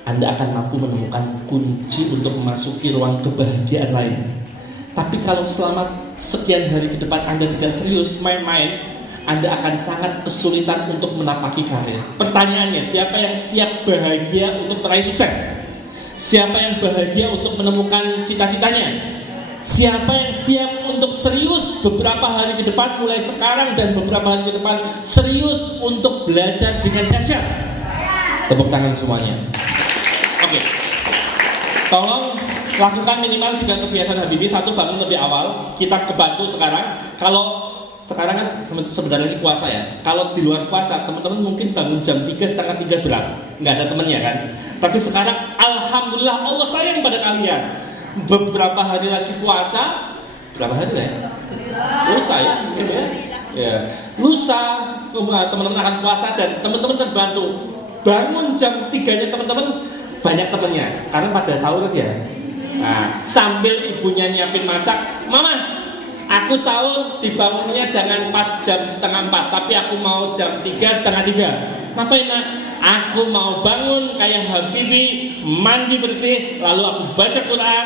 Anda akan mampu menemukan kunci untuk memasuki ruang kebahagiaan lain. Tapi kalau selama sekian hari ke depan Anda tidak serius, main-main, Anda akan sangat kesulitan untuk menapaki karir. Pertanyaannya, siapa yang siap bahagia untuk meraih sukses? Siapa yang bahagia untuk menemukan cita-citanya? Siapa yang siap untuk serius beberapa hari ke depan, mulai sekarang dan beberapa hari ke depan, serius untuk belajar dengan dahsyat? Tepuk tangan semuanya. Oke. Tolong lakukan minimal 3 kebiasaan Habibie. 1, bangun lebih awal. Kita kebantu sekarang. Kalau sekarang kan sebenarnya lagi puasa ya. Kalau di luar puasa, teman-teman mungkin bangun jam 3, setengah 3 berat, nggak ada temennya kan. Tapi sekarang, alhamdulillah Allah sayang pada kalian. Beberapa hari lagi puasa, berapa hari ya? Lusa ya, mungkin ya. Ya, lusa teman-teman akan puasa dan teman-teman terbantu. Bangun jam 3-nya teman-teman banyak temennya, karena pada sahur ya. Nah, sambil ibunya nyiapin masak, Mama, aku sahur dibangunnya jangan pas jam 3:30, tapi aku mau jam 3, setengah 3. Ngapain nak? Aku mau bangun kayak Habibie, mandi bersih, lalu aku baca Quran,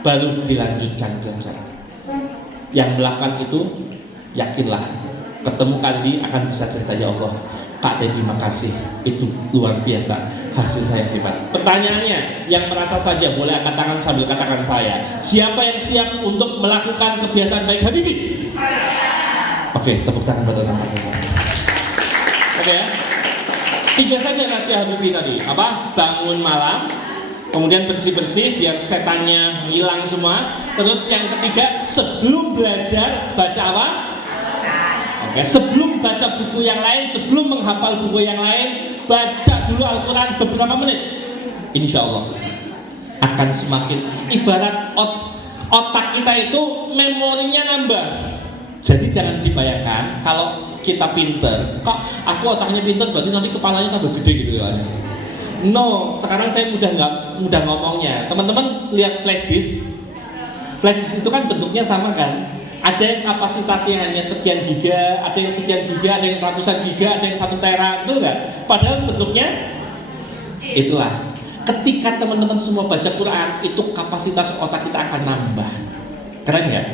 baru dilanjutkan belajar. Yang melakukan itu, yakinlah, ketemu kali akan bisa cerita, ya Allah, Kak Teddy makasih, itu luar biasa, hasil saya hebat. Pertanyaannya, yang merasa saja boleh angkat tangan sambil katakan saya. Siapa yang siap untuk melakukan kebiasaan baik Habibie? Oke, tepuk tangan buat teman-teman. Oke ya. 3 saja rahasia Habibie tadi. Apa? Bangun malam, kemudian bersih-bersih biar setannya hilang semua. Terus yang ketiga, sebelum belajar baca apa? Oke, sebelum baca buku yang lain, sebelum menghafal buku yang lain, baca dulu Al-Quran beberapa menit. Insya Allah akan semakin, ibarat otak kita itu memorinya nambah. Jadi jangan dibayangkan kalau kita pinter, kok aku otaknya pinter berarti nanti kepalanya tambah gede gitu ya. No, sekarang saya mudah ngomongnya. Teman-teman lihat flash disk. Flash disk itu kan bentuknya sama kan? Ada yang kapasitasnya hanya sekian giga, ada yang sekian giga, ada yang ratusan giga, ada yang 1 tera, betul nggak? Padahal bentuknya itulah. Ketika teman-teman semua baca Quran, itu kapasitas otak kita akan nambah. Keren nggak?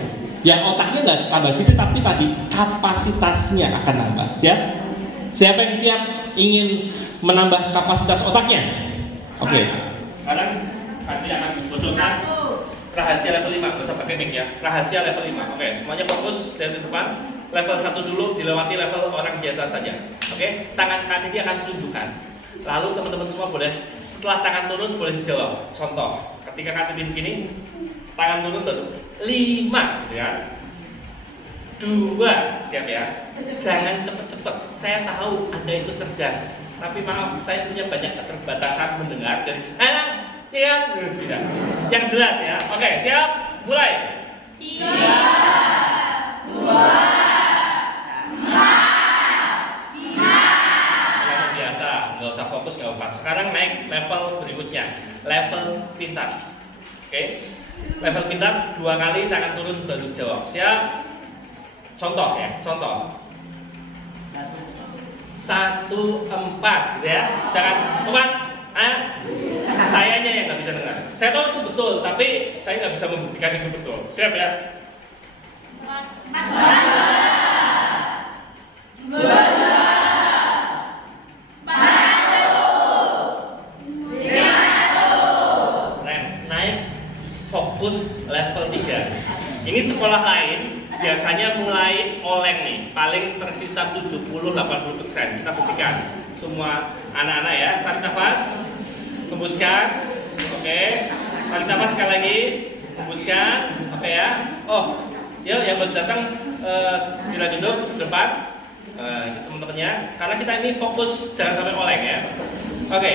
Yang otaknya nggak tambah gede, tapi tadi kapasitasnya akan nambah. Siap? Siapa yang siap ingin menambah kapasitas otaknya? Oke. Sekarang nanti akan dibocorkan rahasia level 5, gak usah pakai mic ya. Rahasia level 5. Oke, semuanya fokus dari depan. Level 1 dulu dilewati level orang biasa saja. Oke, tangan kanan ini akan tunjukkan. Lalu teman-teman semua boleh setelah tangan turun boleh dijawab. Contoh, ketika kanan begini, tangan turun baru 5 gitu ya. 2, siap ya. Jangan cepet-cepet. Saya tahu Anda itu cerdas, tapi maaf, saya punya banyak keterbatasan mendengar. Jadi, siap, tidak. Yang jelas ya. Oke, siap. Mulai. 3, 2, 1, 5. Level biasa, nggak usah fokus, nggak apa. Sekarang naik level berikutnya, level pintar. Oke. Level pintar 2 kali tangan turun baru jawab. Siap. Contoh ya, contoh. 1, 4 gitu ya. Jangan teman, sayanya yang nggak bisa dengar. Saya tahu itu betul, tapi saya nggak bisa membuktikan itu betul. Siap ya? 2, naik fokus level 3. Ini sekolah lain biasanya mulai oleng nih, paling tersisa 70-80%. Kita buktikan semua anak-anak ya. Tarik nafas, hembuskan. Oke, tarik nafas sekali lagi, hembuskan. Oke ya. Oh, yuk yang baru datang segera duduk di depan. Teman-temannya, karena kita ini fokus jangan sampai oleng ya. Oke,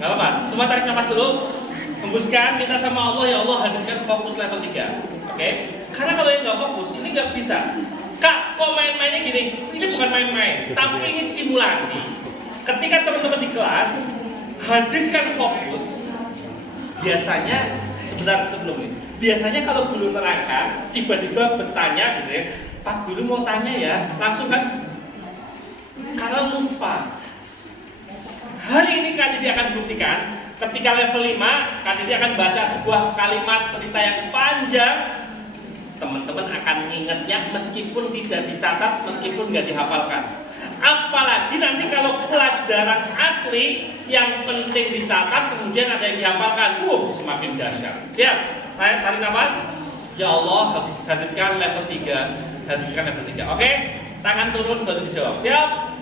nggak apa-apa. Semua tarik nafas dulu, hembuskan. Minta sama Allah, ya Allah hadirkan fokus level 3. Oke, karena kalau yang nggak fokus ini nggak bisa. Kak, kok main-mainnya gini? Ini bukan main-main, tapi ini simulasi. Ketika teman-teman di kelas hadirkan fokus, biasanya sebentar sebelum ini, biasanya kalau guru terangkan, tiba-tiba bertanya gitu ya, Pak Guru mau tanya ya, langsung kan, karena lupa. Hari ini Kak Didi akan buktikan, ketika level 5, Kak Didi akan baca sebuah kalimat cerita yang panjang. Teman-teman akan ngingetnya meskipun tidak dicatat, meskipun nggak dihafalkan. Apalagi nanti kalau pelajaran asli yang penting dicatat, kemudian ada yang dihafalkan, semakin dahsyat. Siap? Tarik nafas. Ya Allah, hadirkan level 3. Hadirkan level 3. Oke? Tangan turun baru dijawab. Siap?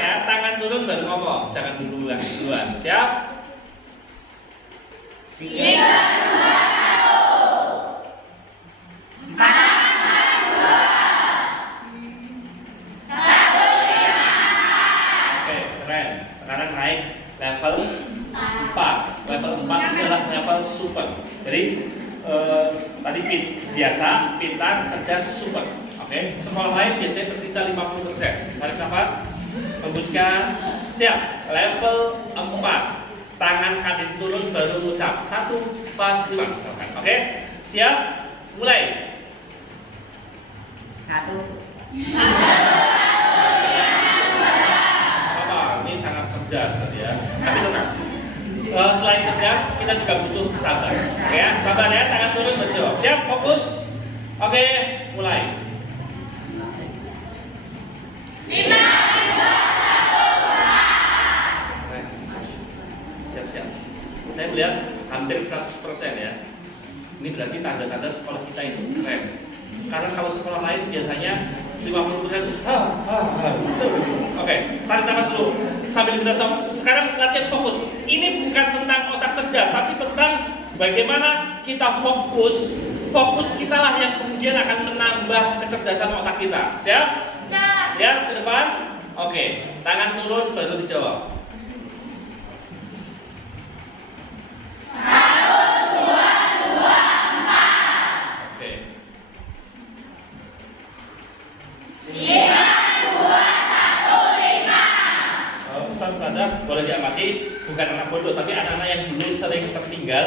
Ya, tangan turun baru ngomong. Jangan duluan. Siap? 3, 2, 1. 4, 2, 1, 5. Oke, keren. Sekarang naik level 4. Level 4 adalah level super. Jadi tadi biasa, pintar, cerdas, super. Oke, sekolah lain biasanya tersisa 50%. Tarik nafas, hembuskan. Siap. Level 4. Tangan kaki turun baru usap. 1, 4, 5 misalkan. Oke, siap. Mulai. 1. Apa? Ini sangat cerdas tadi ya. Tapi tenang. Selain cerdas, kita juga butuh sabar. Oke ya, sabar ya. Tangan turun berjawab. Siap, fokus. Oke, mulai. 5, 4. Siap-siap. Saya melihat hampir 100% ya. Ini berarti tanda-tanda sekolah kita itu keren. Karena kalau sekolah lain biasanya 50%. Oke, tarik nafas dulu. Sambil kita sekarang latihan fokus. Ini bukan tentang otak cerdas, tapi tentang bagaimana kita fokus. Fokus kita lah yang kemudian akan menambah kecerdasan otak kita. Siap? Ya, ke depan. Oke, tangan turun baru dijawab. 1, 2, 4. Oke. 5, 2, 1, 5. Ustaz saja boleh diamati, bukan anak bodoh, tapi anak-anak yang dulu sering tertinggal,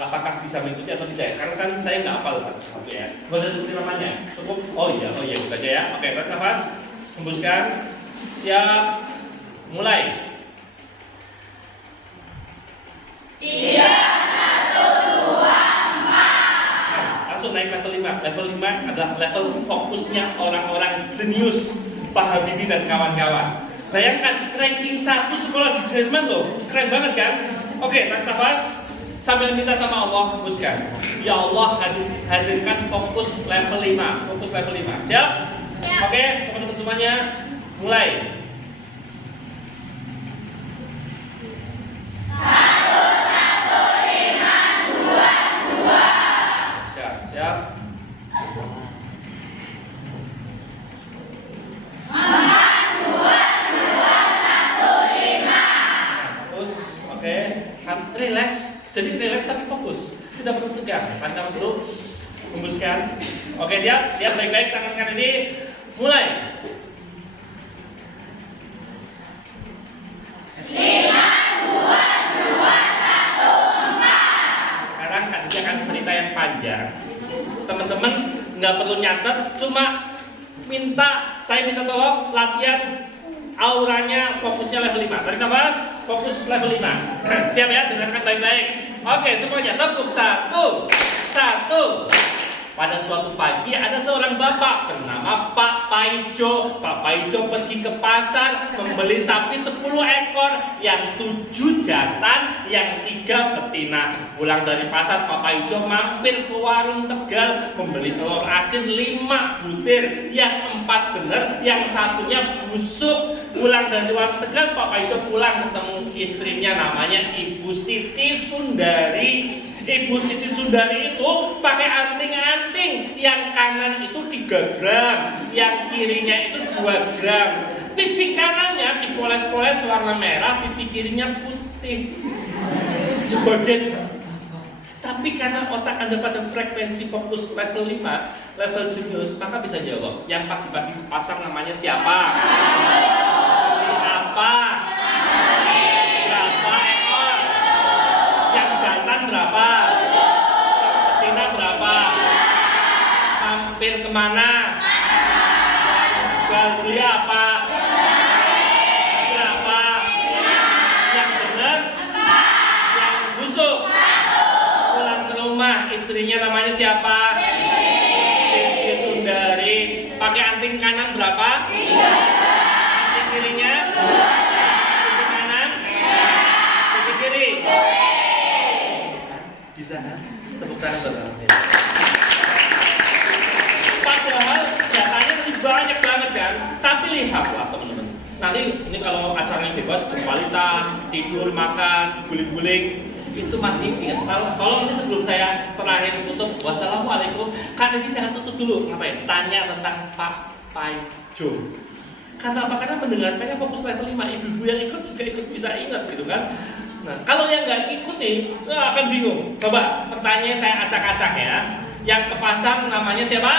apakah bisa mengikuti atau tidak? Karena kan saya nggak hafal satu ya. Nggak usah sebutin namanya, cukup. Oh iya, buka aja ya. Oke, tarik nafas, hembuskan. Siap, mulai. 3, 1, 2, 4. Langsung naik level 5. Level 5 adalah level fokusnya orang-orang jenius, Pak Habibie dan kawan-kawan. Bayangkan ranking 1 sekolah di Jerman loh, keren banget kan? Oke, tarik nafas sambil minta sama Allah, hembuskan. Ya Allah, hadirkan fokus level 5. Fokus level 5. Siap? Oke, teman-teman semuanya, mulai. 1, 1, 5, 2, 2. Siap. 4, 2, 1, 5. Terus, oke, relax. Jadi relax tapi fokus. Tidak perlu tegang. Tarik nafas dulu. Hembuskan. Oke, siap. Lihat baik-baik tangan kanan ini. Mulai. 5, 2, 2, 1, 4. Sekarang Kak Didi akan cerita yang panjang. Teman-teman nggak perlu nyatet, cuma saya minta tolong latihan auranya, fokusnya level 5. Tarik nafas, fokus level 5. Siap ya, dengarkan baik-baik. Oke, semuanya tepuk 1. Pada suatu pagi ada seorang bapak bernama Pak Paijo. Pak Paijo pergi ke pasar membeli sapi 10 ekor, yang 7 jantan, yang 3 betina. Pulang dari pasar, Pak Paijo mampir ke warung Tegal membeli telur asin 5 butir, yang 4 bener, yang satunya busuk. Pulang dari warung Tegal, Pak Paijo pulang ketemu istrinya namanya Ibu Siti Sundari. Ibu Siti Sundari itu pakai anting-anting, yang kanan itu 3 gram, yang kirinya itu 2 gram. Pipi kanannya dipoles-poles warna merah, pipi kirinya putih. Tapi karena otak Anda pada frekuensi fokus level 5, level jenius, maka bisa jawab. Yang pagi-pagi ke pasar namanya siapa? Apa? Berapa ekor? Yang jantan berapa? Betina berapa? Hampir kemana? Jual beli apa? Berapa? Yang benar? Yang busuk? Pulang ke rumah, istrinya namanya siapa? Siti Sundari. Pakai anting kanan berapa? Anting kirinya? Anting kanan? Anting kiri? Bisa kan? Tepuk tangan saudara. Padahal datanya lebih banyak banget kan. Tapi lihatlah teman-teman. Nanti ini kalau acaranya bebas, berkualitas, tidur, makan, guling-guling, itu masih ingat. Tolong ini sebelum saya terakhir tutup, wassalamualaikum. Karena ini jangan tutup dulu. Ngapain? Tanya tentang Pak Paijo. Karena apa? Karena mendengarkannya fokus level 5. Ibu-ibu yang ikut juga ikut bisa ingat gitu kan. Nah, kalau yang nggak ikuti, akan bingung. Coba pertanyaan saya acak-acak ya. Yang ke pasar namanya siapa?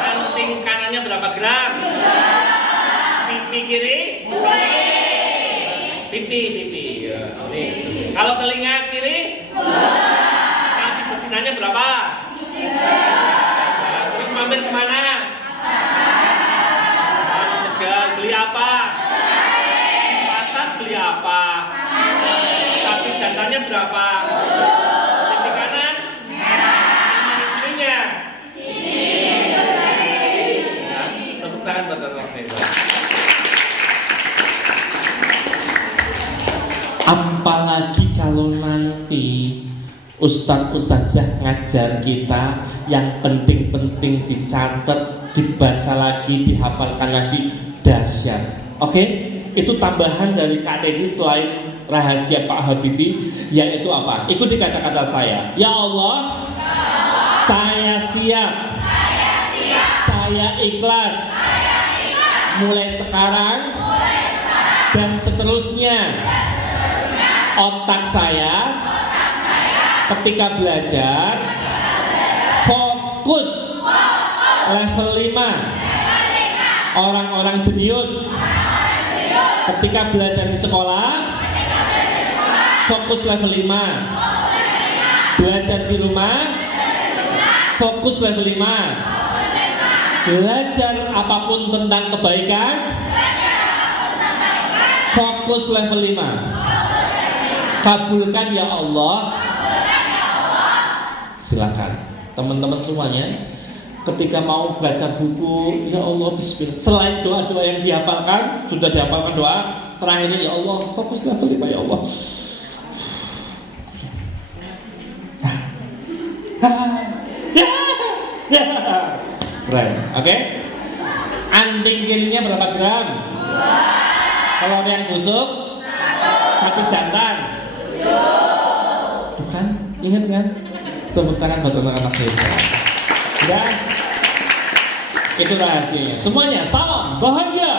Anting kanannya berapa gram? Pipi kiri? Pipi. Ya. Kalau telinga kiri? Sapi betinanya berapa? Terus mampir kemana? Tegal. Beli apa? Pasar beli apa? Sapi jantannya berapa? Pipi kanan? Nama istrinya? Tepuk tangan buat orang hebat. Apalagi kalau nanti ustadz-ustadzah ngajar kita, yang penting-penting dicatat, dibaca lagi, dihafalkan lagi, dahsyat. Oke? Itu tambahan dari KTD selain rahasia Pak Habibie, yaitu apa? Ikuti kata-kata saya. Ya Allah, saya siap, saya ikhlas, mulai sekarang dan seterusnya. Otak saya ketika belajar fokus level 5. Orang-orang jenius ketika belajar di sekolah fokus level 5. Belajar di rumah fokus level 5. Belajar apapun tentang kebaikan fokus level 5. Kabulkan ya Allah. Silakan teman-teman semuanya, ketika mau baca buku, ya Allah bismillah. Selain doa-doa yang dihafalkan, sudah dihafalkan doa terakhirnya, ya Allah fokus level 5 ya Allah. Keren, oke? Anting kirinya berapa gram? 2. Kalau yang busuk? 1 jantan. Bukan, ingat kan? Tepuk tangan buat anak-anak hebat. Ya, itu rahasianya. Semuanya salam bahagia.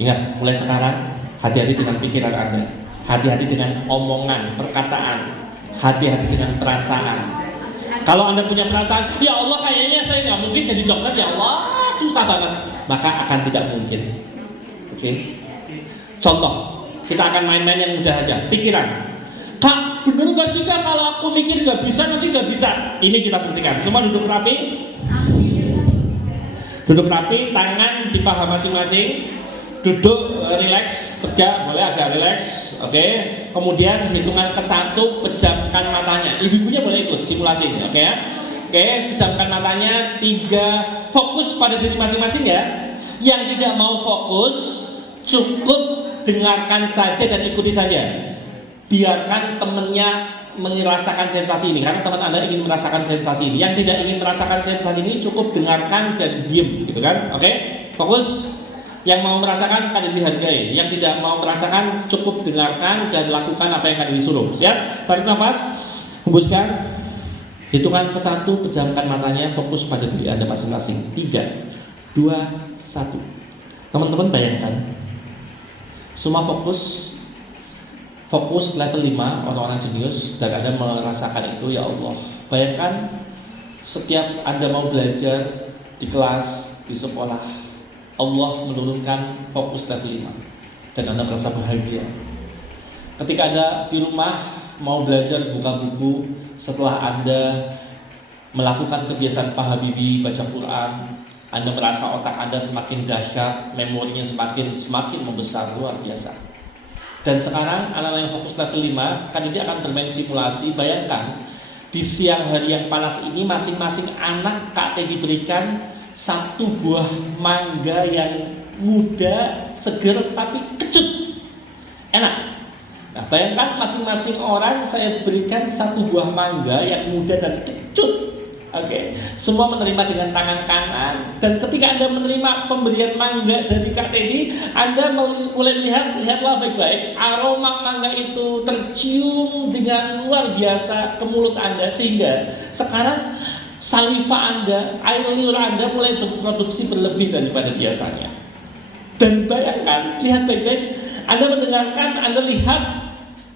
Ingat, mulai sekarang hati-hati dengan pikiran Anda, hati-hati dengan omongan, perkataan, hati-hati dengan perasaan. Kalau Anda punya perasaan, ya Allah kayaknya saya nggak mungkin jadi dokter, ya Allah susah banget, maka akan tidak mungkin. Oke? Contoh, Kita akan main-main yang mudah aja. Pikiran. Kak, bener gak sih Kak kalau aku mikir gak bisa, nanti gak bisa? Ini kita buktikan. Semua duduk rapi. Duduk rapi, tangan di paha masing-masing. Duduk relax, tegak, boleh agak relax. Oke. Kemudian hitungan ke-1, pejamkan matanya. Ibu-ibunya boleh ikut simulasi ini, oke ya? Oke, pejamkan matanya. 3, fokus pada diri masing-masing ya. Yang tidak mau fokus, cukup dengarkan saja dan ikuti saja. Biarkan temennya merasakan sensasi ini, karena teman Anda ingin merasakan sensasi ini. Yang tidak ingin merasakan sensasi ini cukup dengarkan dan diem, gitu kan? Oke, fokus. Yang mau merasakan kadang dihargai, yang tidak mau merasakan cukup dengarkan dan lakukan apa yang kadang disuruh. Siap? Tarik nafas, hembuskan. Hitungan ke-1, pejamkan matanya, fokus pada diri Anda masing-masing. 3, 2, 1. Teman-teman bayangkan, semua fokus level 5, orang-orang jenius, dan Anda merasakan itu. Ya Allah, bayangkan setiap Anda mau belajar di kelas, di sekolah, Allah menurunkan fokus level 5 dan Anda merasa bahagia. Ketika Anda di rumah mau belajar buka buku, setelah Anda melakukan kebiasaan Pak Habibie baca Quran, Anda merasa otak Anda semakin dahsyat, memorinya semakin membesar, luar biasa. Dan sekarang anak-anak yang fokus level 5 kan ini akan bermain simulasi. Bayangkan di siang hari yang panas ini, masing-masing anak Kak Teddy diberikan 1 buah mangga yang muda, seger tapi kecut, enak. Nah, bayangkan masing-masing orang saya berikan 1 buah mangga yang muda dan kecut. Oke, semua menerima dengan tangan kanan. Dan ketika Anda menerima pemberian mangga dari Kak Teddy, Anda mulai lihatlah baik-baik, aroma mangga itu tercium dengan luar biasa ke mulut Anda, sehingga sekarang saliva Anda, air liur Anda mulai berproduksi berlebih daripada biasanya. Dan bayangkan, lihat baik-baik, Anda mendengarkan, Anda lihat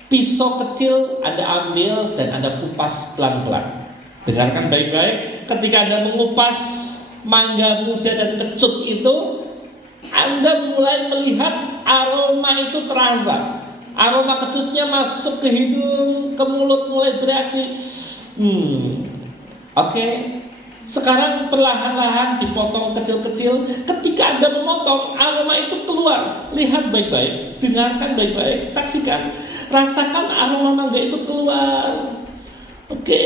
pisau kecil Anda ambil dan Anda kupas pelan-pelan. Dengarkan baik-baik, ketika Anda mengupas mangga muda dan kecut itu, Anda mulai melihat aroma itu terasa. Aroma kecutnya masuk ke hidung, ke mulut, mulai bereaksi. Oke, sekarang perlahan-lahan dipotong kecil-kecil. Ketika Anda memotong, aroma itu keluar. Lihat baik-baik, dengarkan baik-baik, saksikan, rasakan aroma mangga itu keluar. Oke,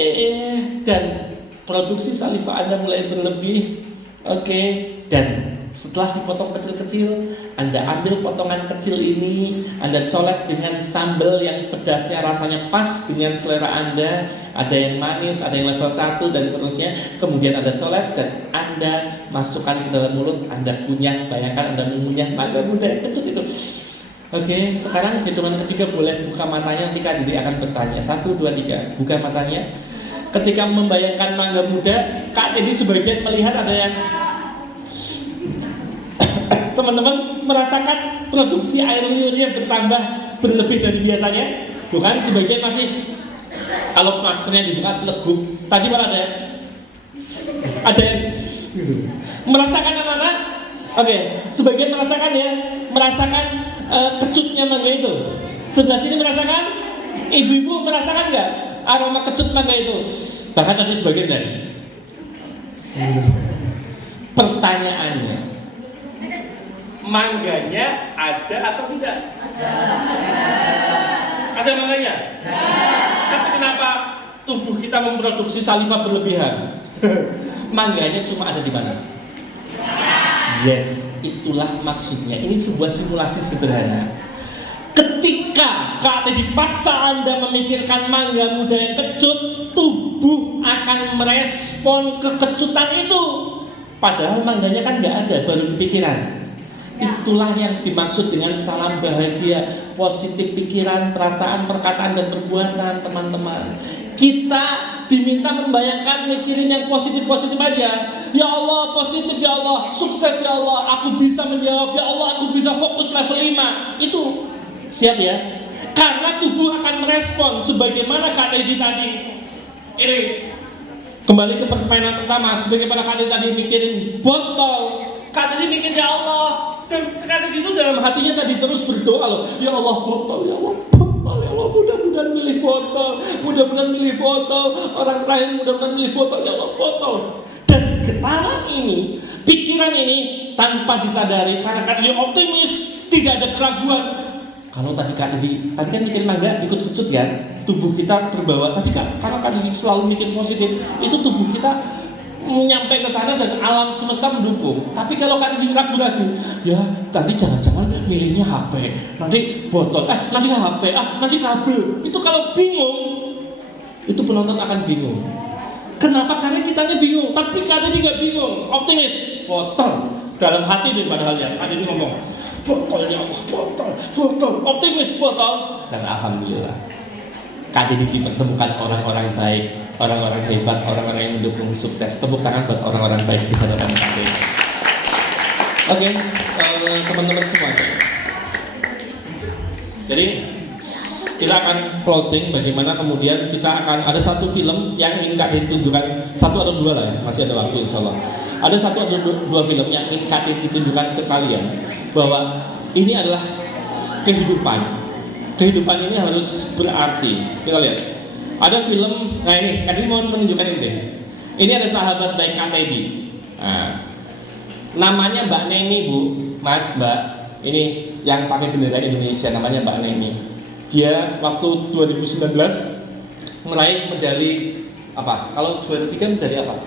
dan produksi saliva Anda mulai berlebih. Oke, dan setelah dipotong kecil-kecil, Anda ambil potongan kecil ini, Anda colek dengan sambal yang pedasnya rasanya pas dengan selera Anda. Ada yang manis, ada yang level 1 dan seterusnya. Kemudian Anda colek dan Anda masukkan ke dalam mulut, Anda kunyah. Bayangkan Anda mengunyah mangga muda yang kecut itu. Oke, sekarang hitungan ketiga boleh buka matanya, nanti Kak Didi akan bertanya. 1, 2, 3, buka matanya. Ketika membayangkan mangga muda, Kak Didi sebagian melihat ada yang teman-teman merasakan produksi air liurnya bertambah berlebih dari biasanya. Bukan, sebagian masih, kalau maskernya dibuka seleguk. Tadi malah ada yang merasakan anak-anak. Oke, sebagian merasakan ya, merasakan kecutnya mangga itu. Sebelah sini merasakan, ibu-ibu merasakan nggak aroma kecut mangga itu? Bahkan tadi sebagian dari. Pertanyaannya, mangganya ada atau tidak? Ada mangganya? Tapi kenapa tubuh kita memproduksi saliva berlebihan? Mangganya cuma ada di mana? Yes, itulah maksudnya. Ini sebuah simulasi sederhana. Ketika Kak Teddy dipaksa Anda memikirkan mangga muda yang kecut, tubuh akan merespon kekecutan itu. Padahal mangganya kan nggak ada, baru di pikiran. Itulah yang dimaksud dengan salam bahagia, positif pikiran, perasaan, perkataan, dan perbuatan, teman-teman. Kita diminta membayangkan, mikirin yang positif-positif aja. Ya Allah, positif ya Allah, sukses ya Allah, aku bisa menjawab, ya Allah, aku bisa fokus level 5. Itu siap ya? Karena tubuh akan merespon sebagaimana Kak Teddy tadi. Ini kembali ke permainan pertama, sebagaimana Kak Teddy tadi mikirin botol, Kak Teddy mikir ya Allah, Dan karena itu dalam hatinya tadi terus berdoa loh, ya Allah botol, ya Allah botol, ya Allah mudah-mudahan milih botol, mudah-mudahan milih botol, orang terakhir mudah-mudahan milih botol, ya Allah botol. Dan getaran ini, pikiran ini tanpa disadari karena dia optimis, tidak ada keraguan. Kalau tadi kan mikir mangga ikut kecut kan, tubuh kita terbawa tadi kan, karena tadi selalu mikir positif, itu tubuh kita nyampe ke sana dan alam semesta mendukung. Tapi kalau kali ini ragu-ragu, ya tadi jangan-jangan milihnya HP, nanti botol, nanti HP, nanti kabel. Itu kalau bingung, itu penonton akan bingung. Kenapa? Karena kitanya bingung, tapi kali ini nggak bingung, optimis, botol. Dalam hati nih padahal ya, kan ini ngomong, botolnya Allah, botol, optimis botol. Dan alhamdulillah, kali ini dipertemukan orang-orang baik, orang-orang hebat, orang-orang yang mendukung sukses. Tepuk tangan buat orang-orang baik di hadapan kami. Oke, teman-teman semua. Jadi kita akan closing. Bagaimana kemudian kita akan ada satu film yang ingin Kak ditunjukkan, satu atau dua lah ya, masih ada waktu insya Allah. Ada satu atau dua film yang ingin Kak ditunjukkan ke kalian bahwa ini adalah kehidupan. Kehidupan ini harus berarti. Kita lihat. Ada film, nah ini, Kak mau menunjukkan ini. Ini ada sahabat baik Kak Teddy. Nah, namanya Mbak Neni Bu, Mas Mbak. Ini yang pakai bendera Indonesia, namanya Mbak Neni. Dia waktu 2019 meraih medali apa? Kalau juara 3 medali apa?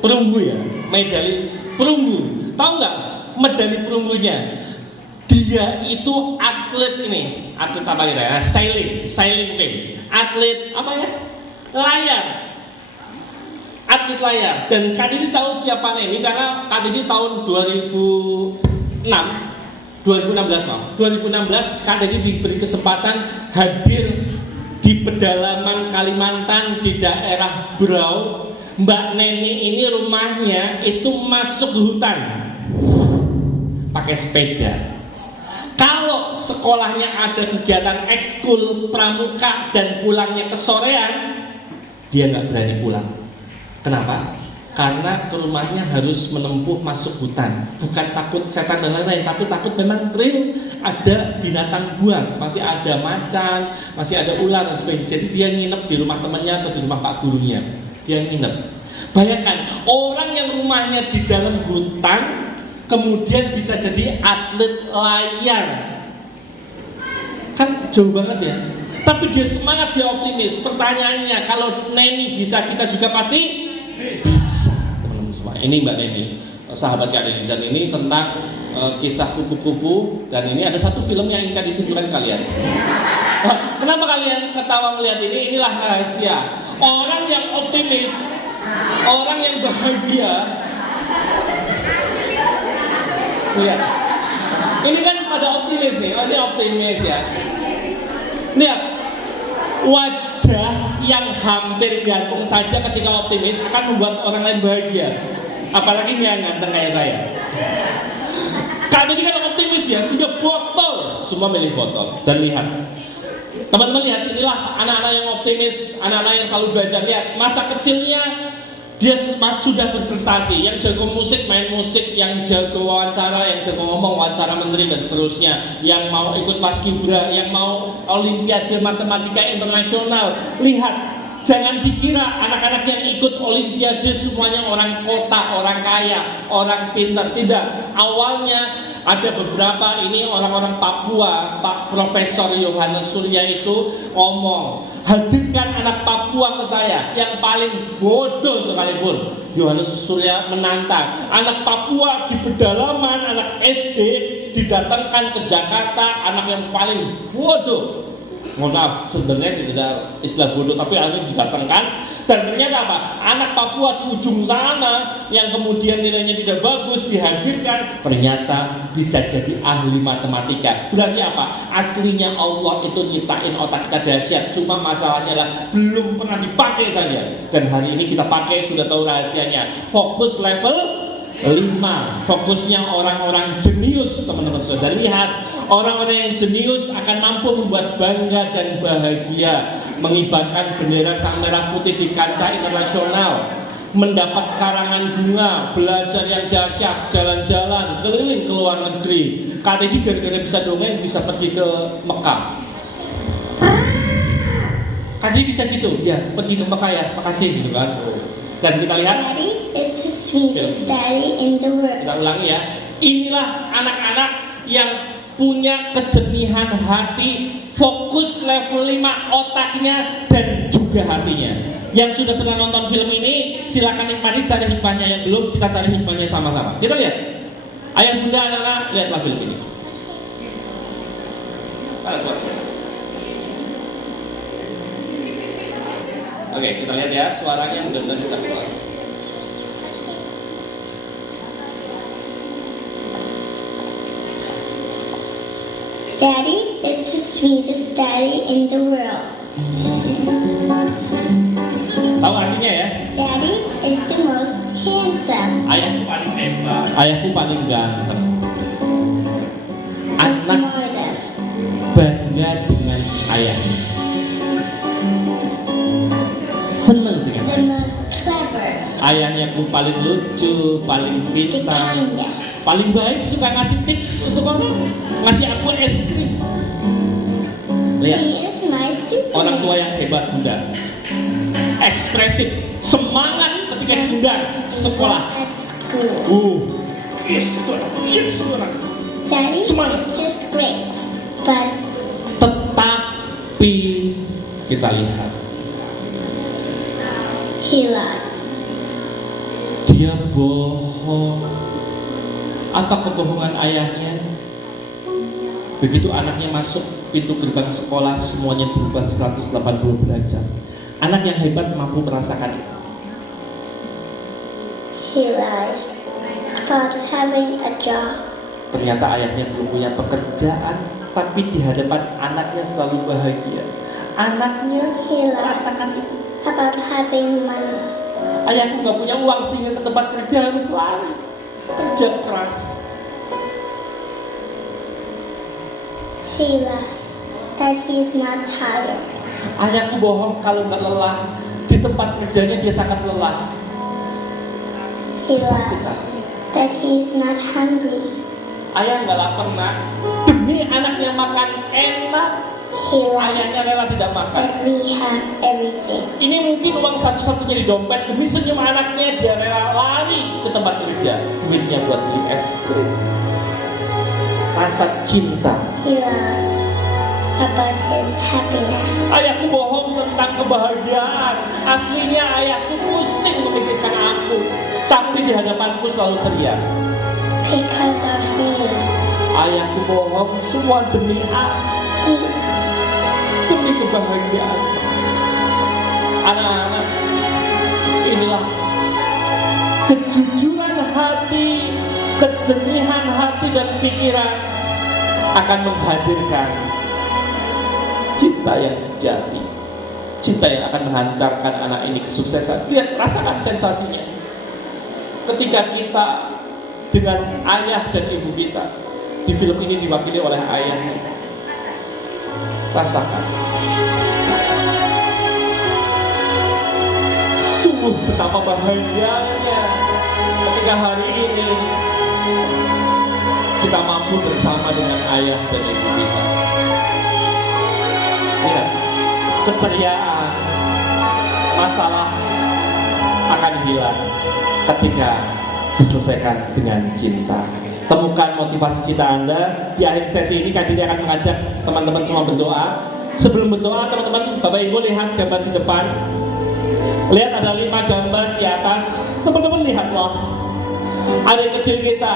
Perunggu ya, medali perunggu. Tahu nggak medali perunggunya? Dia itu atlet ini, atlet apa ya? Sailing team. Atlet apa ya? Layar. Atlet layar. Dan Kak Didi tahu siapa ini karena Kak Didi tahun 2016 Kak Didi diberi kesempatan hadir di pedalaman Kalimantan di daerah Berau. Mbak Neni ini rumahnya itu masuk hutan pakai sepeda. Kalau sekolahnya ada kegiatan ekskul pramuka dan pulangnya kesorean, dia nggak berani pulang. Kenapa? Karena ke rumahnya harus menempuh masuk hutan. Bukan takut setan dan lain-lain, tapi takut memang real ada binatang buas, masih ada macan, masih ada ular dan sebagainya. Jadi dia nginep di rumah temannya atau di rumah pak gurunya. Dia nginep. Bayangkan orang yang rumahnya di dalam hutan kemudian bisa jadi atlet layar, kan jauh banget ya. Tapi dia semangat, dia optimis. Pertanyaannya, kalau Neni bisa, kita juga pasti bisa. Teman-teman semua, ini Mbak Neni, sahabat Kak Neni, dan ini tentang kisah kupu-kupu. Dan ini ada satu film yang ingin ditunjukkan kalian. Kenapa kalian ketawa melihat ini? Inilah rahasia. Orang yang optimis, orang yang bahagia. Lihat, ini kan pada optimis nih, ini optimis ya. Lihat, wajah yang hampir gantung saja ketika optimis akan membuat orang lain bahagia. Apalagi yang ganteng kayak saya. Kak Didi kan optimis ya, sehingga botol, semua milih botol. Dan lihat, teman-teman lihat, inilah anak-anak yang optimis, anak-anak yang selalu belajar. Lihat, masa kecilnya dia sudah berprestasi, yang jago musik main musik, yang jago wawancara, yang jago ngomong wawancara menteri dan seterusnya, yang mau ikut paskibra, yang mau olimpiade matematika internasional. Lihat, jangan dikira anak-anak yang ikut olimpiade semuanya orang kota, orang kaya, orang pintar. Tidak. Awalnya ada beberapa ini orang-orang Papua. Pak Profesor Yohanes Surya itu ngomong, hadirkan anak Papua ke saya, yang paling bodoh sekalipun. Yohanes Surya menantang anak Papua di pedalaman, anak SD didatangkan ke Jakarta, anak yang paling bodoh. Mohon maaf, sebenarnya tidak istilah bodoh, tapi akhirnya didatangkan. Dan ternyata apa? Anak Papua di ujung sana yang kemudian nilainya tidak bagus dihadirkan, ternyata bisa jadi ahli matematika. Berarti apa? Aslinya Allah itu nyiptain otak kita dahsyat, cuma masalahnya adalah belum pernah dipakai saja. Dan hari ini kita pakai, sudah tahu rahasianya. Fokus level 5, fokusnya orang-orang jenius, teman-teman. Sudah lihat, orang-orang yang jenius akan mampu membuat bangga dan bahagia, mengibarkan bendera sang merah putih di kancah internasional. mendapat karangan bunga, belajar yang dahsyat, jalan-jalan, keliling ke luar negeri. Kak Teddy gara-gara bisa dongeng bisa pergi ke Mekah. Kak Teddy bisa gitu, ya pergi ke Mekah ya, makasih gitu kan. Dan kita lihat, Daddy is the sweetest daddy in the world. kita ulangi ya. Inilah anak-anak yang punya kejenihan hati, fokus level 5 otaknya dan juga hatinya. Yang sudah pernah nonton film ini, silakan nikmati, cari hikmahnya. Yang belum, kita cari hikmahnya sama-sama. Kita lihat. Ayah bunda anak-anak, lihatlah film ini. Mana suaranya? Oke, kita lihat ya, suaranya mudah-mudahan bisa keluar. Daddy is the sweetest daddy in the world. Tahu artinya ya? Daddy is the most handsome, Ayahku paling hebat. Ayahku paling ganteng. the Anak smartest, bangga dengan ayahnya. Seneng dengan the ayahnya. most clever, Ayahnya pun paling lucu, paling the pintar, kindest. paling baik, suka ngasih tips untuk orang, ngasih aku es krim. Lihat, He is my orang tua Superman. yang hebat bunda, ekspresif, semangat ketika bunda sekolah. At school. Yes, itu anak, yes, itu anak. Daddy Semangat. is just great, but Tetapi kita lihat, he lies. dia bohong. Apa kebohongan ayahnya? Begitu anaknya masuk pintu gerbang sekolah, semuanya berubah 180 derajat. Anak yang hebat mampu merasakan itu. He lies about having a job. Ternyata ayahnya belum punya pekerjaan, tapi di hadapan anaknya selalu bahagia. Anaknya He lies merasakan itu. about having money. Ayahku nggak punya uang sehingga ke tempat kerja harus lari, kerja keras. He lies that he's not tired. Ayahku bohong kalau nggak lelah. Di tempat kerjanya dia sangat lelah. He Sakit lies hati. that he's not hungry. Ayah nggak lapar nak. Demi anaknya makan enak, He lies ayahnya rela tidak makan. that we have everything. Ini mungkin uang satu-satunya di dompet. Demi senyum anaknya dia rela lari ke tempat kerja. Duitnya buat beli es krim. Rasa cinta. He lies about his happiness. Ayahku bohong tentang kebahagiaan. Aslinya ayahku pusing memikirkan aku, tapi di hadapanku selalu ceria. Because of me. Ayahku bohong semua demi aku, demi kebahagiaan. Anak-anak, inilah kejujuran hati, kejenihan hati dan pikiran akan menghadirkan cinta yang sejati, cinta yang akan menghantarkan anak ini kesuksesan. Lihat, rasakan sensasinya ketika kita dengan ayah dan ibu kita. Di film ini diwakili oleh ayahnya. Rasakan sungguh betapa bahagianya ketika hari ini kita mampu bersama dengan ayah dan ibu kita. Lihat, keceriaan, masalah akan hilang ketika diselesaikan dengan cinta. Temukan motivasi cinta Anda. Di akhir sesi ini Kak Diri akan mengajak teman-teman semua berdoa. Sebelum berdoa, teman-teman, Bapak Ibu lihat gambar di depan. Lihat ada 5 gambar di atas. Teman-teman lihatlah, adik kecil kita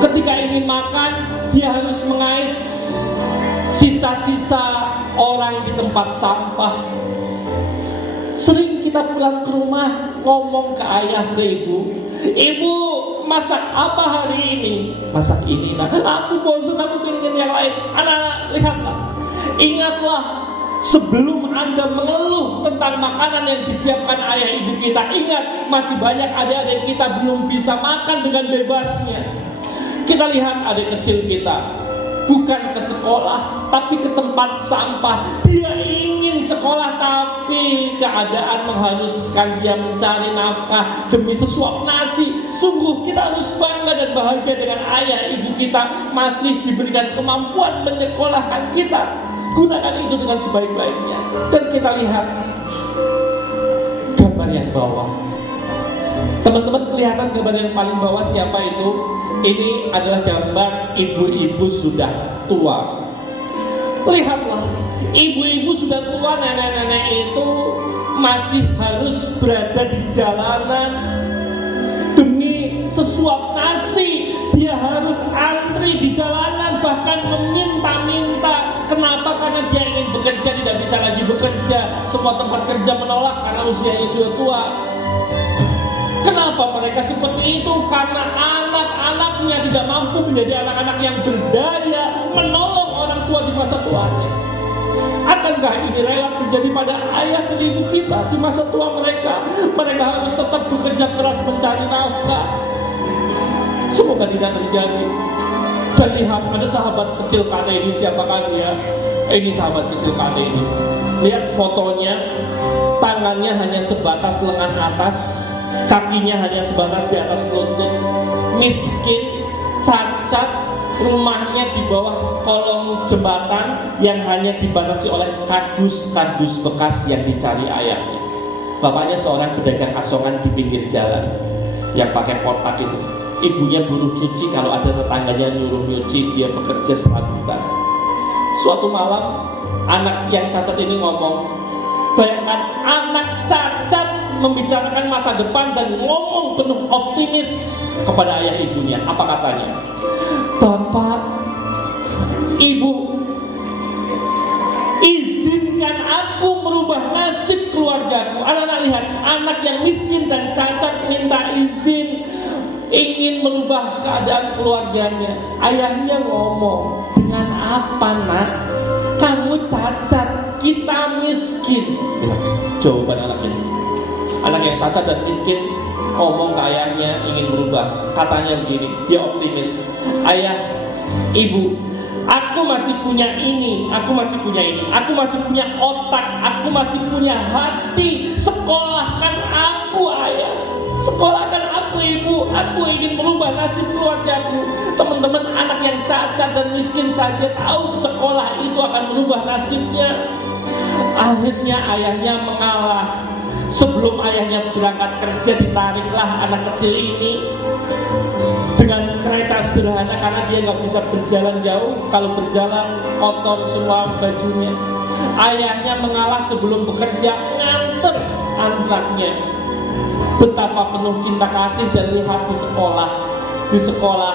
ketika ingin makan, dia harus mengais sisa-sisa orang di tempat sampah. Sering kita pulang ke rumah ngomong ke ayah, ke ibu, "Ibu, masak apa hari ini?" "Masak ini nak." "Aku bosan, aku ingin yang lain." Anak-anak, lihatlah, ingatlah, sebelum Anda mengeluh tentang makanan yang disiapkan ayah ibu kita, ingat masih banyak adik-adik kita belum bisa makan dengan bebasnya. Kita lihat adik kecil kita bukan ke sekolah, tapi ke tempat sampah. Dia ingin sekolah tapi keadaan mengharuskan dia mencari nafkah demi sesuap nasi. Sungguh kita harus bangga dan bahagia dengan ayah ibu kita masih diberikan kemampuan menyekolahkan kita. Gunakan itu dengan sebaik-baiknya. Dan kita lihat gambar yang bawah. Teman-teman kelihatan gambar yang paling bawah siapa itu? Ini adalah gambar ibu-ibu sudah tua. Lihatlah, ibu-ibu sudah tua, nenek-nenek itu masih harus berada di jalanan demi sesuap nasi. Dia harus antri di jalanan, bahkan meminta-minta. Kenapa? Karena dia ingin bekerja, tidak bisa lagi bekerja. Semua tempat kerja menolak karena usianya sudah tua. Kenapa mereka seperti itu? Karena anak-anaknya tidak mampu menjadi anak-anak yang berdaya, menolong orang tua di masa tuanya. Akankah ini rela terjadi pada ayah dan ibu kita di masa tua mereka? Mereka harus tetap bekerja keras mencari nafkah. Semoga tidak terjadi. Dan lihat, ada sahabat kecil kata ini, siapakah dia? Ini sahabat kecil kata ini. Lihat fotonya, tangannya hanya sebatas lengan atas, kakinya hanya sebatas di atas lutut, miskin, cacat, rumahnya di bawah kolong jembatan yang hanya dibatasi oleh kardus-kardus bekas yang dicari ayahnya. Bapaknya seorang pedagang asongan di pinggir jalan yang pakai kotak itu. Ibunya buruh cuci, kalau ada tetangganya nyuruh nyuci, dia bekerja serabutan. Suatu malam, anak yang cacat ini ngomong, bayangkan anak cacat membicarakan masa depan dan ngomong penuh optimis kepada ayah ibunya. Apa katanya? Bapak, ibu, izinkan aku merubah nasib keluargaku. Anak-anak lihat, anak yang miskin dan cacat minta izin, ingin merubah keadaan keluarganya. Ayahnya ngomong, dengan apa nak? Kamu cacat, kita miskin. Jawaban anaknya. Anak yang cacat dan miskin ngomong ke ayahnya ingin berubah. Katanya begini, dia optimis. Ayah, ibu, aku masih punya ini, aku masih punya ini, aku masih punya otak, aku masih punya hati. Sekolahkan aku ayah, sekolahkan aku ibu, aku ingin merubah nasib keluargaku. Teman-teman, anak yang cacat dan miskin saja tahu sekolah itu akan merubah nasibnya. Akhirnya ayahnya mengalah. Sebelum ayahnya berangkat kerja, ditariklah anak kecil ini dengan kereta sederhana karena dia nggak bisa berjalan jauh. Kalau berjalan kotor semua bajunya. Ayahnya mengalah sebelum bekerja, nganter anaknya. Betapa penuh cinta kasih, dan lihat di sekolah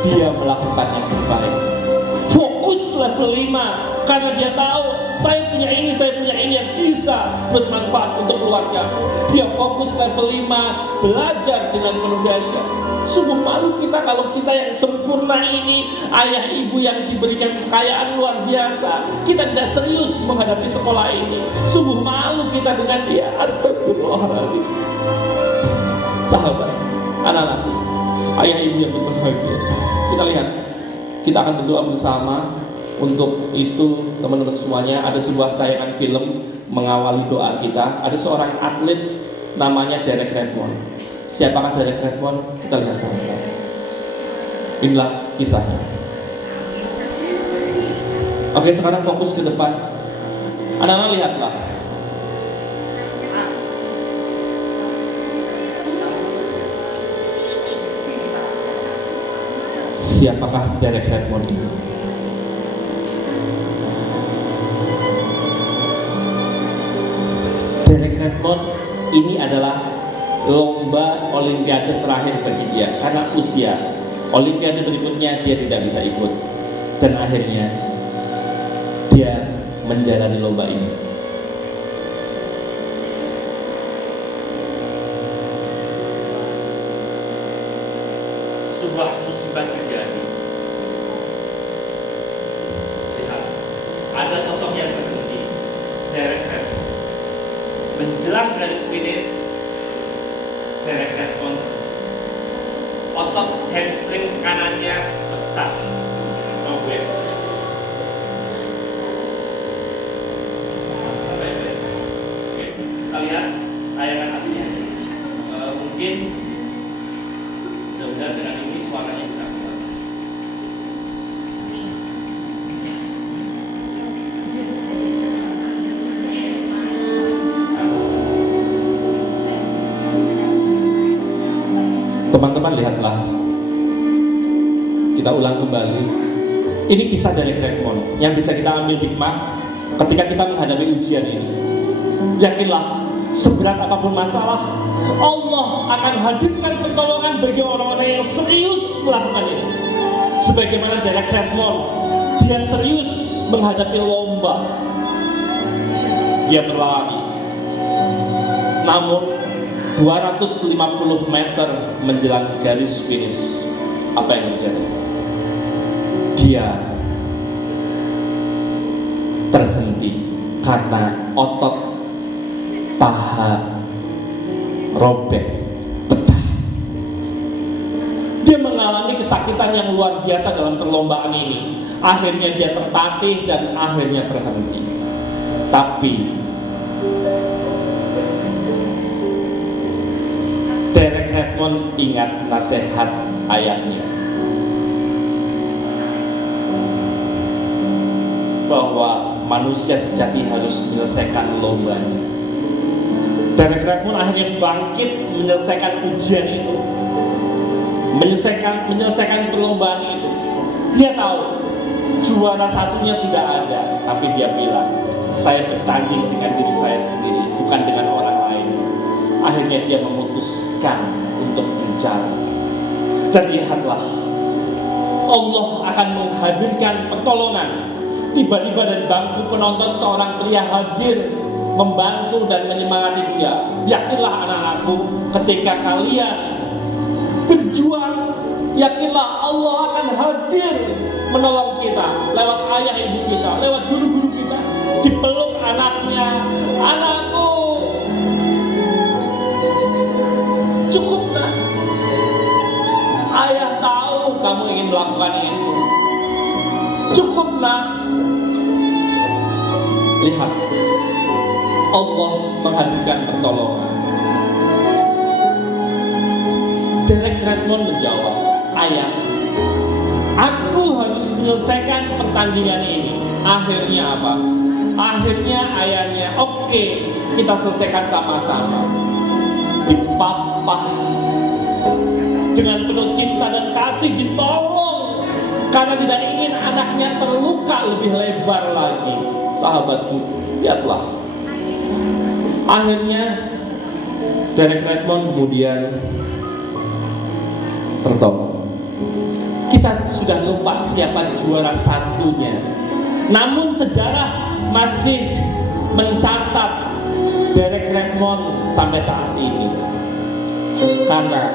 dia melakukan yang terbaik. Fokus level 5 karena dia tahu saya punya ini yang bisa bermanfaat untuk keluarga. Dia fokus level 5, belajar dengan penuh dahsyat. Sungguh malu kita kalau kita yang sempurna ini, ayah ibu yang diberikan kekayaan luar biasa, kita tidak serius menghadapi sekolah ini. Sungguh malu kita dengan dia. Astagfirullahaladzim. Sahabat, anak-anak, ayah ibu yang berbahagia, kita lihat, kita akan berdoa bersama. Untuk itu teman-teman semuanya, ada sebuah tayangan film mengawali doa kita. Ada seorang atlet namanya Derek Redmond. Siapakah Derek Redmond? Kita lihat sama-sama. Inilah kisahnya. Oke, sekarang fokus ke depan. Anak-anak lihatlah. Siapakah Derek Redmond ini? Derek Redmond ini adalah lomba olimpiade terakhir bagi dia karena usia. Olimpiade berikutnya dia tidak bisa ikut, dan akhirnya dia menjalani lomba ini. Sebuah musibah terjadi. Lihat, ada sosok yang berhenti, Derek Redmond. Menjelang garis finish, Derek Redmond, otot hamstring kanannya pecah, robek. lihat tayangan aslinya. Mungkin mudah-mudahan dengan ini suaranya bisa keluar. Teman-teman lihatlah, kita ulang kembali. Ini kisah dari Redmond yang bisa kita ambil hikmah ketika kita menghadapi ujian ini. Yakinlah, seberat apapun masalah, Allah akan hadirkan pertolongan bagi orang-orang yang serius melakukan ini. Sebagaimana Derek Redmond, dia serius menghadapi lomba. Dia berlari, namun 250 meter menjelang garis finish, apa yang terjadi? Dia terhenti karena otot paha robek, pecah. Dia mengalami kesakitan yang luar biasa dalam perlombaan ini. Akhirnya dia tertatih dan akhirnya berhenti. Tapi Derek Redmond ingat nasihat ayahnya bahwa manusia sejati harus menyelesaikan lombanya. Derek Redmond akhirnya bangkit menyelesaikan ujian itu, menyelesaikan perlombaan itu. Dia tahu juara satunya sudah ada, tapi dia bilang, saya bertanding dengan diri saya sendiri, bukan dengan orang lain. Akhirnya dia memutuskan untuk mencari. Dan lihatlah, Allah akan menghadirkan pertolongan. Tiba-tiba dari bangku penonton seorang pria hadir membantu dan menyemangati dia. Yakinlah anak-anakku, ketika kalian berjuang, yakinlah Allah akan hadir menolong kita lewat ayah ibu kita, lewat guru-guru kita. Dipeluk anaknya, anakku, cukup nak. Ayah tahu kamu ingin melakukan itu. Cukup nak. Lihat, Allah menghadirkan pertolongan. Derek Redmond menjawab, ayah, aku harus menyelesaikan pertandingan ini. Akhirnya apa? Akhirnya ayahnya, oke, kita selesaikan sama-sama. Dipapah dengan penuh cinta dan kasih, ditolong karena tidak ingin anaknya terluka lebih lebar lagi. Sahabatku, lihatlah. Akhirnya Derek Redmond kemudian tertolong. Kita sudah lupa siapa juara satunya, namun sejarah masih mencatat Derek Redmond sampai saat ini. Karena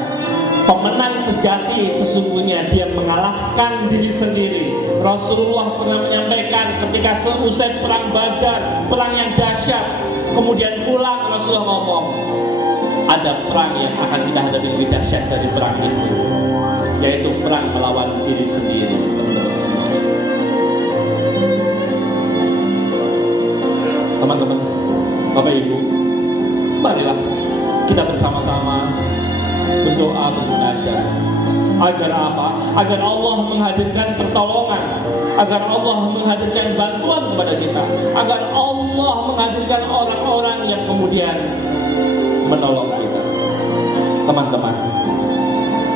pemenang sejati sesungguhnya dia mengalahkan diri sendiri. Rasulullah pernah menyampaikan ketika seusai perang Badar, perang yang dahsyat, kemudian pulang Rasulullah ngomong, ada perang yang akan kita hadapi lebih dahsyat dari perang itu, yaitu perang melawan diri sendiri. Teman-teman, Bapak Ibu, marilah kita bersama-sama berdoa, bermunajat. Agar apa? Agar Allah menghadirkan pertolongan, agar Allah menghadirkan bantuan kepada kita, agar Allah menghadirkan orang-orang yang kemudian menolong kita. Teman-teman,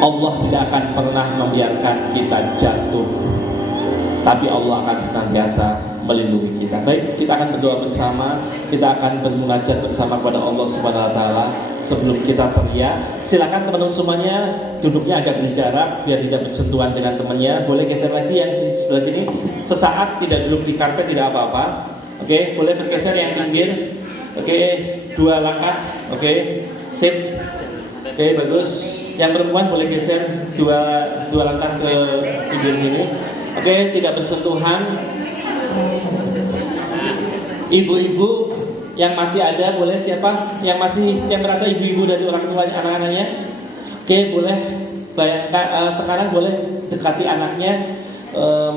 Allah tidak akan pernah membiarkan kita jatuh, tapi Allah akan senantiasa melindungi kita. Baik, kita akan berdoa bersama, kita akan bermunajat bersama kepada Allah Subhanahu wa taala. Sebelum kita teriak, silakan teman-teman semuanya duduknya agak berjarak biar tidak bersentuhan dengan temannya. Boleh geser lagi yang di sebelah sini. Sesaat tidak duduk di karpet tidak apa-apa. Oke, boleh bergeser yang pinggir. Oke, 2 langkah. Oke, sip. Oke, bagus. Yang perempuan boleh geser 2 langkah ke pinggir sini. Oke, tidak bersentuhan. Ibu-ibu yang masih ada, boleh siapa yang merasa ibu-ibu dari orang tuanya, anak-anaknya? Oke, boleh bayangkan sekarang boleh dekati anaknya.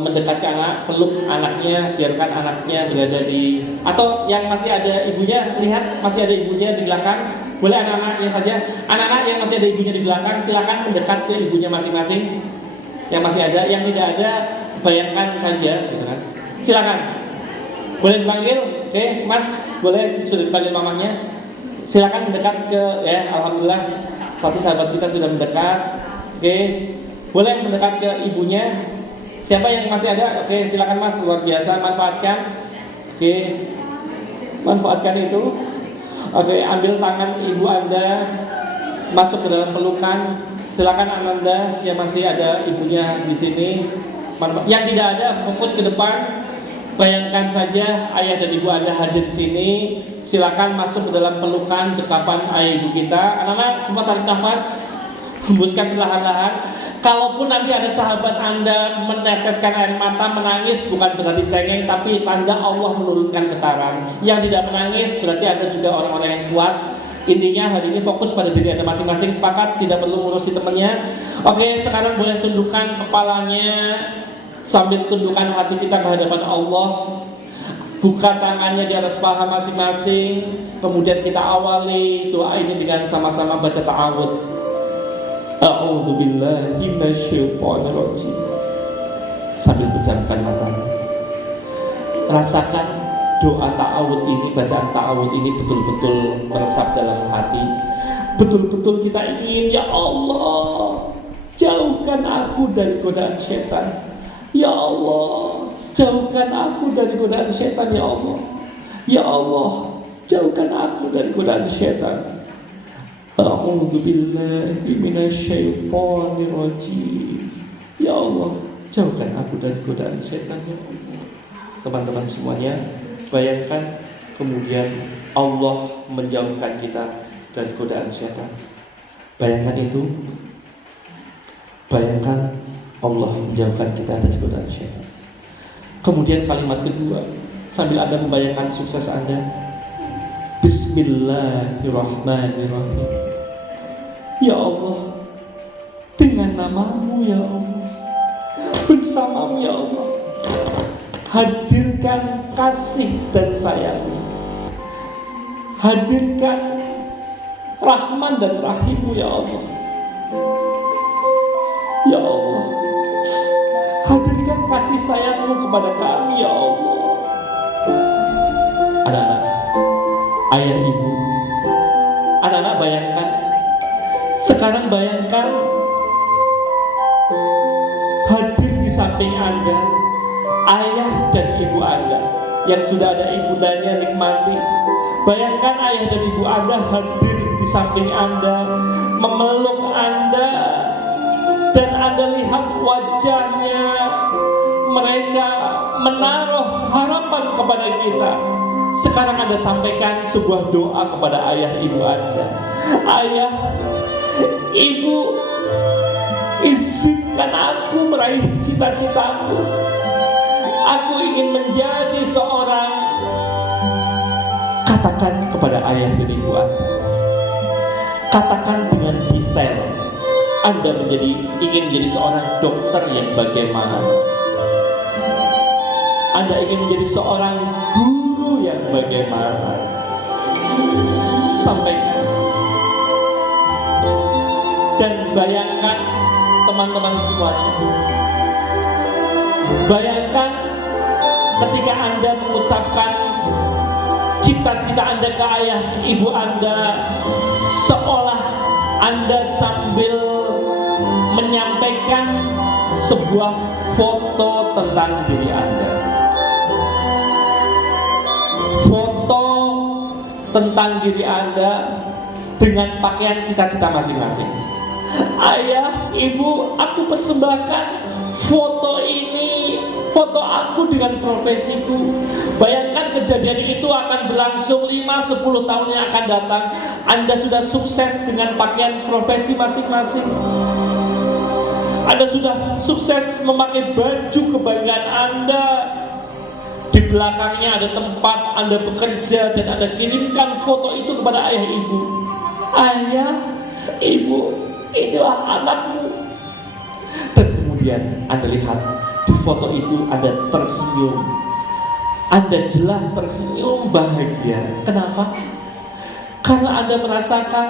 mendekat ke anak, peluk anaknya, biarkan anaknya berada di, atau yang masih ada ibunya, lihat masih ada ibunya di belakang, boleh anak-anaknya saja. Anak-anak yang masih ada ibunya di belakang, silakan mendekat ke ibunya masing-masing. Yang masih ada, yang tidak ada, bayangkan saja, gitu kan. Silakan, boleh dipanggil, oke, Mas, boleh sudah dipanggil mamanya. Silakan mendekat ke, ya, alhamdulillah, satu sahabat kita sudah mendekat, oke, boleh mendekat ke ibunya. Siapa yang masih ada? Oke, silakan Mas, luar biasa, manfaatkan. Oke, manfaatkan itu. Oke, ambil tangan ibu Anda, masuk ke dalam pelukan. Silakan Ananda yang masih ada ibunya di sini. Yang tidak ada, fokus ke depan. Bayangkan saja ayah dan ibu Anda hadir di sini. Silakan masuk ke dalam pelukan dekapan ayah ibu kita. Anak-anak semua tarik nafas, hembuskan perlahan-lahan. Kalaupun nanti ada sahabat Anda meneteskan air mata, menangis, bukan berarti cengeng, tapi tanda Allah menurunkan getaran. Yang tidak menangis berarti Anda juga orang-orang yang kuat. Intinya hari ini fokus pada diri Anda masing-masing, sepakat, tidak perlu ngurusi temannya. Oke, sekarang boleh tundukkan kepalanya sambil tundukkan hati kita ke hadapan Allah. Buka tangannya di atas paha masing-masing. Kemudian kita awali doa ini dengan sama-sama baca ta'awudz. A'udzubillahi minasyaitonirrajim. Sambil pejamkan matanya, rasakan doa ta'awudz ini, bacaan ta'awudz ini betul-betul meresap dalam hati. Betul-betul kita ingin, ya Allah, jauhkan aku dari godaan setan. Ya Allah, jauhkan aku dari godaan setan. Ya Allah, ya Allah, jauhkan aku dari godaan setan. A'udzubillahi minasyaitonirrajim. Ya Allah, jauhkan aku dari godaan setan, ya Allah. Teman-teman semuanya, bayangkan kemudian Allah menjauhkan kita dari godaan setan. Bayangkan itu. Bayangkan Allah menjauhkan kita dari godaan setan. Kemudian kalimat kedua, sambil Anda membayangkan sukses Anda, Bismillahirrahmanirrahim. Ya Allah, dengan nama-Mu ya Allah, bersama-Mu ya Allah, hadirkan kasih dan sayang-Mu, hadirkan Rahman dan Rahim-Mu ya Allah. Ya Allah, hadirkan kasih sayang-Mu kepada kami ya Allah. Anak-anak, ayah ibu, anak-anak bayangkan. Sekarang bayangkan hadir di samping Anda ayah dan ibu Anda yang sudah ada ibundanya, nikmati. Bayangkan ayah dan ibu Anda hadir di samping Anda, memeluk Anda, dan Anda lihat wajahnya. Mereka menaruh harapan kepada kita. Sekarang Anda sampaikan sebuah doa kepada ayah ibu Anda. Ayah, ibu, izinkan aku meraih cita-citaku. Aku ingin menjadi seorang, katakan kepada ayah dan ibu Anda, katakan dengan detail, Anda ingin menjadi seorang dokter yang bagaimana, Anda ingin menjadi seorang guru yang bagaimana. Sampaikan. Dan bayangkan teman-teman semuanya, bayangkan ketika Anda mengucapkan cita-cita Anda ke ayah ibu Anda, seolah Anda sambil menyampaikan sebuah foto tentang diri Anda, foto tentang diri Anda dengan pakaian cita-cita masing-masing. Ayah, ibu, aku persembahkan foto ini, foto aku dengan profesiku. Bayangkan kejadian itu akan berlangsung 5-10 tahun yang akan datang. Anda sudah sukses dengan pakaian profesi masing-masing. Anda sudah sukses memakai baju kebanggaan Anda. Di belakangnya ada tempat Anda bekerja dan Anda kirimkan foto itu kepada ayah ibu. Ayah, ibu, inilah anakmu. Dan kemudian Anda lihat Di foto itu Anda tersenyum, Anda jelas tersenyum bahagia. Kenapa? Karena Anda merasakan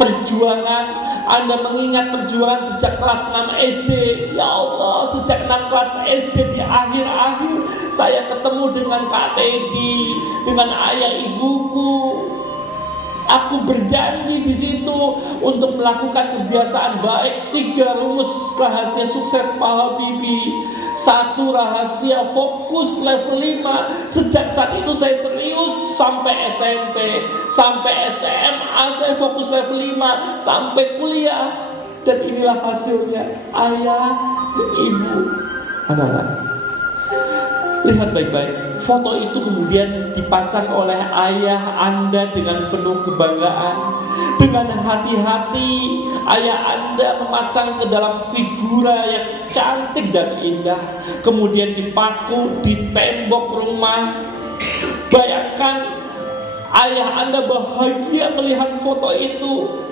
perjuangan, Anda mengingat perjuangan sejak kelas 6 SD. Ya Allah, sejak 6 kelas SD di akhir-akhir saya ketemu dengan Kak Teddy, dengan ayah ibuku. Aku berjanji di situ untuk melakukan kebiasaan baik. 3 rumus rahasia sukses Pak Habibie. 1 rahasia fokus level 5. Sejak saat itu saya serius sampai SMP, sampai SMA saya fokus level 5, sampai kuliah. Dan inilah hasilnya. Ayah, ibu, anak-anak, lihat baik-baik. Foto itu kemudian dipasang oleh ayah Anda dengan penuh kebanggaan. Dengan hati-hati ayah Anda memasang ke dalam figura yang cantik dan indah. Kemudian dipaku di tembok rumah. Bayangkan ayah Anda bahagia melihat foto itu.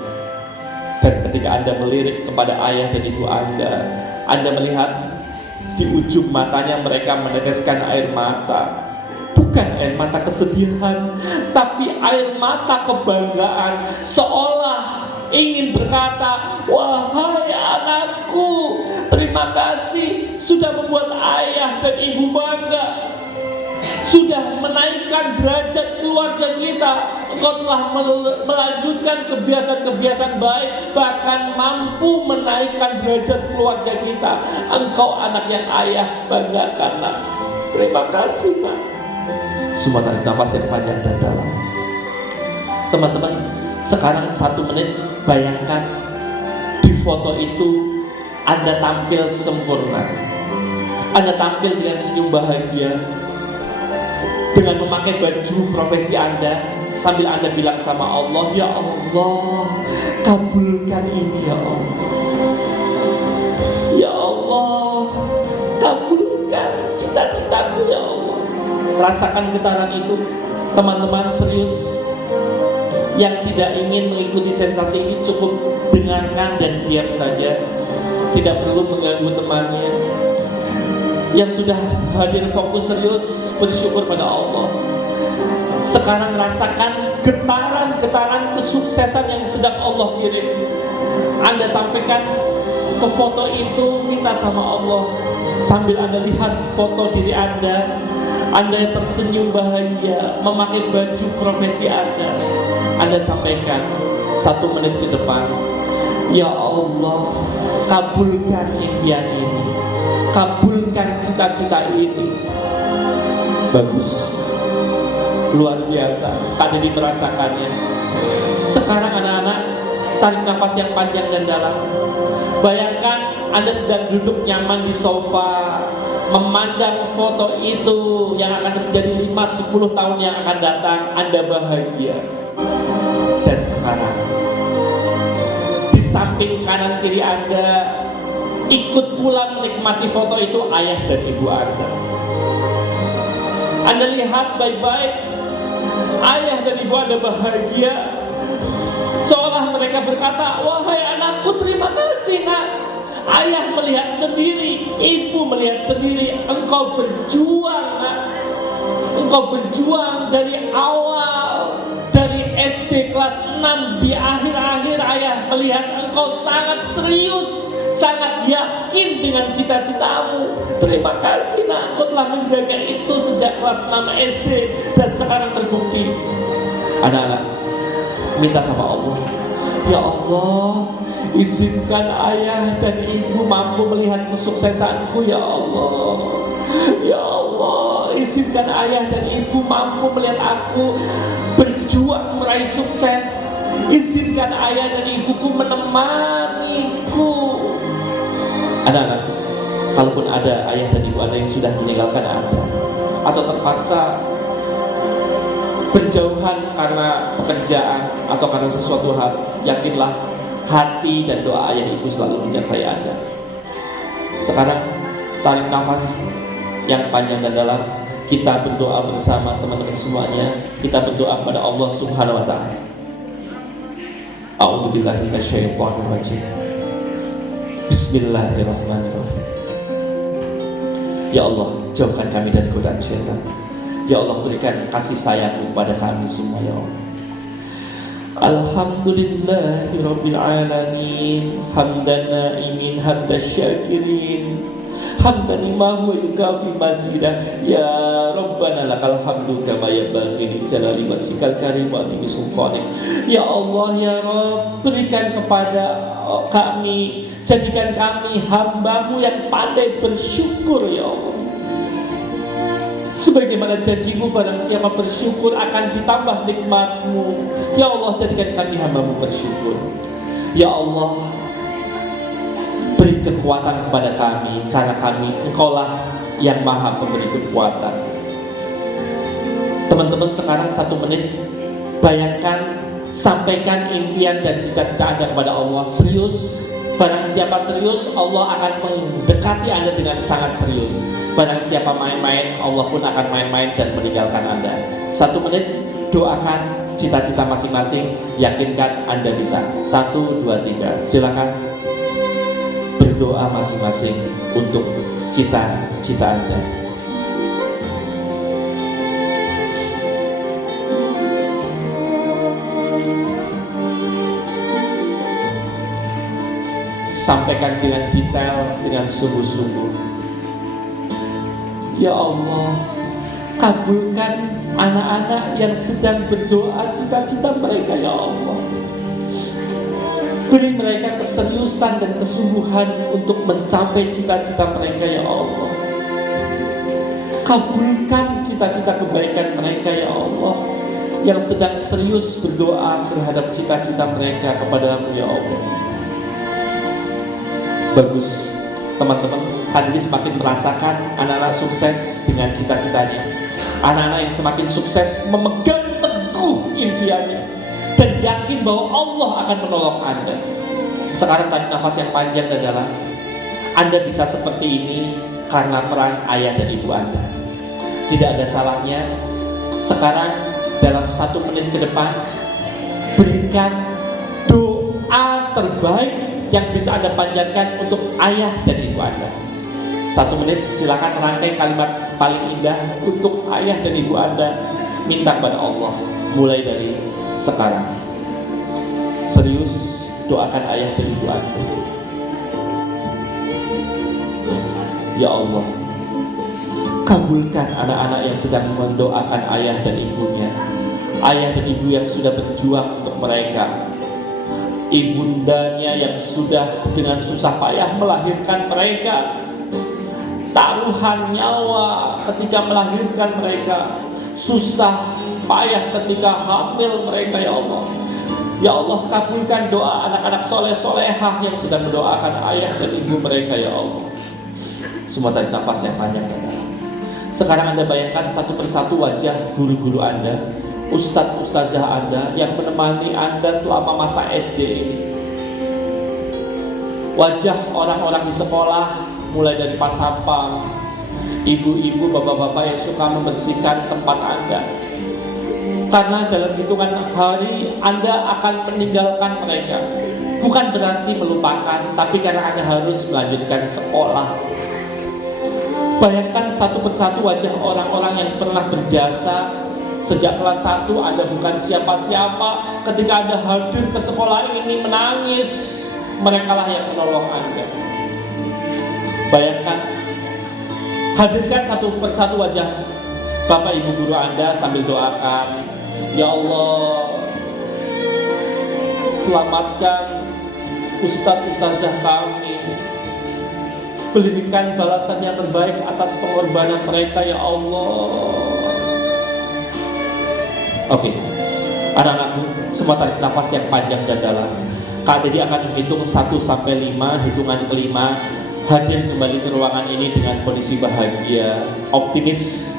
Dan ketika Anda melirik kepada ayah dan ibu Anda melihat di ujung matanya mereka meneteskan air mata. Bukan air mata kesedihan, tapi air mata kebanggaan. Seolah ingin berkata, wahai anakku, terima kasih sudah membuat ayah dan ibu bangga. Sudah menaikkan derajat keluarga kita. Engkau telah melanjutkan kebiasaan-kebiasaan baik, bahkan mampu menaikkan derajat keluarga kita. Engkau anak yang ayah banggakan, nak. Terima kasih, nak. Semua tarik nafas yang panjang dan dalam. Teman-teman, sekarang 1 menit bayangkan di foto itu Anda tampil sempurna. Anda tampil dengan senyum bahagia, dengan memakai baju profesi Anda, sambil Anda bilang sama Allah, ya Allah, kabulkan ini ya Allah. Ya Allah, kabulkan cita-citaku ya Allah. Rasakan getaran itu, teman-teman. Serius, yang tidak ingin mengikuti sensasi ini cukup dengarkan dan diam saja, tidak perlu mengganggu temannya. Yang sudah hadir fokus serius, bersyukur pada Allah. Sekarang rasakan getaran-getaran kesuksesan yang sedang Allah kirim. Anda sampaikan ke foto itu, minta sama Allah. Sambil Anda lihat foto diri Anda yang tersenyum bahagia, memakai baju profesi Anda sampaikan 1 menit ke depan, ya Allah, kabulkan impian ini, kabulkan cita-cita ini. Bagus, luar biasa. Tadi merasakannya. Sekarang anak-anak, tarik nafas yang panjang dan dalam. Bayangkan Anda sedang duduk nyaman di sofa, memandang foto itu yang akan terjadi 5-10 tahun yang akan datang. Anda bahagia. Dan sekarang di samping kanan kiri Anda, ikut pula menikmati foto itu ayah dan ibu Anda. Anda lihat baik-baik, ayah dan ibu Anda bahagia, seolah mereka berkata, wahai anakku, terima kasih, nak. Ayah melihat sendiri, ibu melihat sendiri, engkau berjuang, nak. Engkau berjuang dari awal, dari SD kelas 6, di akhir-akhir ayah melihat engkau sangat serius, sangat yakin dengan cita-citamu. Terima kasih, nak. Engkau telah menjaga itu sejak kelas 6 SD dan sekarang terbukti. Anak-anak, minta sama Allah, ya Allah, izinkan ayah dan ibu mampu melihat kesuksesanku ya Allah. Ya Allah, izinkan ayah dan ibu mampu melihat aku berjuang meraih sukses. Izinkan ayah dan ibuku menemaniku. Anak-anak, kalaupun ada ayah dan ibu Anda yang sudah meninggalkan Anda atau terpaksa berjauhan karena pekerjaan atau karena sesuatu hal, yakinlah hati dan doa ayah ibu selalu menyertai Anda. Sekarang tarik nafas yang panjang dan dalam. Kita berdoa bersama teman-teman semuanya. Kita berdoa kepada Allah Subhanahu wa Ta'ala. A'udzubillahi minasyaitonir rajim. Bismillahirrahmanirrahim. Ya Allah, jauhkan kami dari godaan syaitan. Ya Allah, berikan kasih sayang kepada kami semua ya Allah. Alhamdulillahirabbil alamin, hamdan na'imin, hamdan syakirin, hamdan lima huwa yukafi mazidah. Ya Rabbana lakal hamdu kama yanbaghi li jalali wajhikal karim wa azimi sultanik. Ya Allah ya Rabb, berikan kepada kami, jadikan kami hamba-Mu yang pandai bersyukur ya Allah. Sebagaimana janji-Mu, barang siapa bersyukur akan ditambah nikmat-Mu. Ya Allah, jadikan kami hamba-Mu bersyukur. Ya Allah, beri kekuatan kepada kami, karena kami Engkaulah yang maha pemberi kekuatan. Teman-teman, sekarang 1 menit bayangkan, sampaikan impian dan cita-cita Anda kepada Allah. Serius, barang siapa serius, Allah akan mendekati Anda dengan sangat serius. Barang siapa main-main, Allah pun akan main-main dan meninggalkan Anda. 1 menit, doakan cita-cita masing-masing, yakinkan Anda bisa. 1, 2, 3, silakan berdoa masing-masing untuk cita-cita Anda. Sampaikan dengan detail, dengan sungguh-sungguh. Ya Allah, kabulkan anak-anak yang sedang berdoa cita-cita mereka ya Allah. Beri mereka keseriusan dan kesungguhan untuk mencapai cita-cita mereka ya Allah. Kabulkan cita-cita kebaikan mereka ya Allah, yang sedang serius berdoa terhadap cita-cita mereka kepada-Mu ya Allah. Bagus, teman-teman, hari ini semakin merasakan anak-anak sukses dengan cita-citanya. Anak-anak yang semakin sukses memegang teguh impiannya dan yakin bahwa Allah akan menolong Anda. Sekarang tarik nafas yang panjang dan dalam. Anda bisa seperti ini karena peran ayah dan ibu Anda. Tidak ada salahnya sekarang dalam 1 menit ke depan berikan doa terbaik yang bisa Anda panjatkan untuk ayah dan ibu Anda. 1 menit, silakan rangkai kalimat paling indah untuk ayah dan ibu Anda. Minta kepada Allah mulai dari sekarang. Serius, doakan ayah dan ibu Anda. Ya Allah, kabulkan anak-anak yang sedang mendoakan ayah dan ibunya. Ayah dan ibu yang sudah berjuang untuk mereka, ibundanya yang sudah dengan susah payah melahirkan mereka, taruhan nyawa ketika melahirkan mereka, susah payah ketika hamil mereka ya Allah. Ya Allah, kabulkan doa anak-anak soleh-solehah yang sedang mendoakan ayah dan ibu mereka ya Allah. Semua tarik nafas yang panjang dan dalam. Sekarang Anda bayangkan satu persatu wajah guru-guru Anda, ustadz-ustazah Anda yang menemani Anda selama masa SD ini. Wajah orang-orang di sekolah, mulai dari Pak Sapam, ibu-ibu, bapak-bapak yang suka membersihkan tempat Anda. Karena dalam hitungan hari Anda akan meninggalkan mereka. Bukan berarti melupakan, tapi karena Anda harus melanjutkan sekolah. Bayangkan satu persatu wajah orang-orang yang pernah berjasa. Sejak kelas 1 Anda bukan siapa-siapa, ketika Anda hadir ke sekolah ini menangis, merekalah yang menolong Anda. Bayangkan, hadirkan satu persatu wajah Bapak Ibu guru Anda sambil doakan, ya Allah, selamatkan ustadz-ustazah kami, berikan balasan yang terbaik atas pengorbanan mereka ya Allah. Oke, anak-anakku, semua tarik nafas yang panjang dan dalam. Kak Dedi akan menghitung 1 sampai 5, hitungan kelima hadir kembali ke ruangan ini dengan kondisi bahagia, optimis.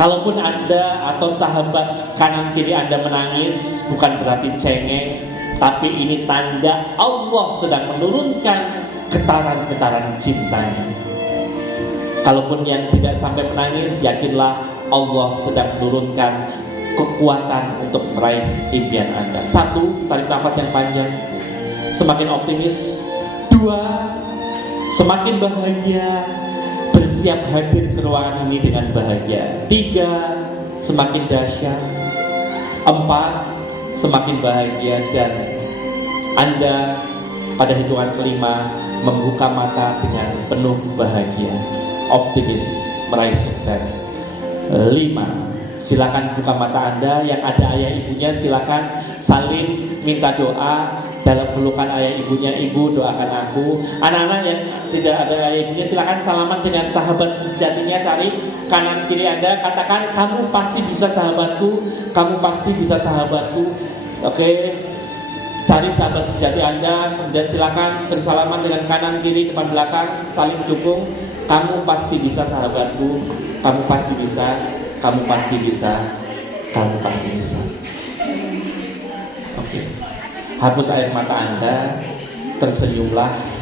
Kalaupun Anda atau sahabat kanan kiri Anda menangis, bukan berarti cengeng, tapi ini tanda Allah sedang menurunkan getaran-getaran cintanya. Kalaupun yang tidak sampai menangis, yakinlah Allah sedang menurunkan kekuatan untuk meraih impian Anda. 1, tarik nafas yang panjang, semakin optimis. 2, semakin bahagia, bersiap hadir ke ruangan ini dengan bahagia. 3, semakin dahsyat. 4, semakin bahagia. Dan Anda pada hitungan kelima membuka mata dengan penuh bahagia, optimis, meraih sukses. 5, silakan buka mata Anda. Yang ada ayah ibunya silakan saling minta doa dalam pelukan ayah ibunya. Ibu doakan aku. Anak-anak yang tidak ada ayah ibunya silakan salaman dengan sahabat sejatinya. Cari kanan kiri Anda, katakan kamu pasti bisa sahabatku, kamu pasti bisa sahabatku. Oke, cari sahabat sejati Anda, kemudian silakan bersalaman dengan kanan kiri depan belakang, saling dukung. Kamu pasti bisa sahabatku, kamu pasti bisa, kamu pasti bisa, kamu pasti bisa. Oke, hapus air mata Anda, tersenyumlah.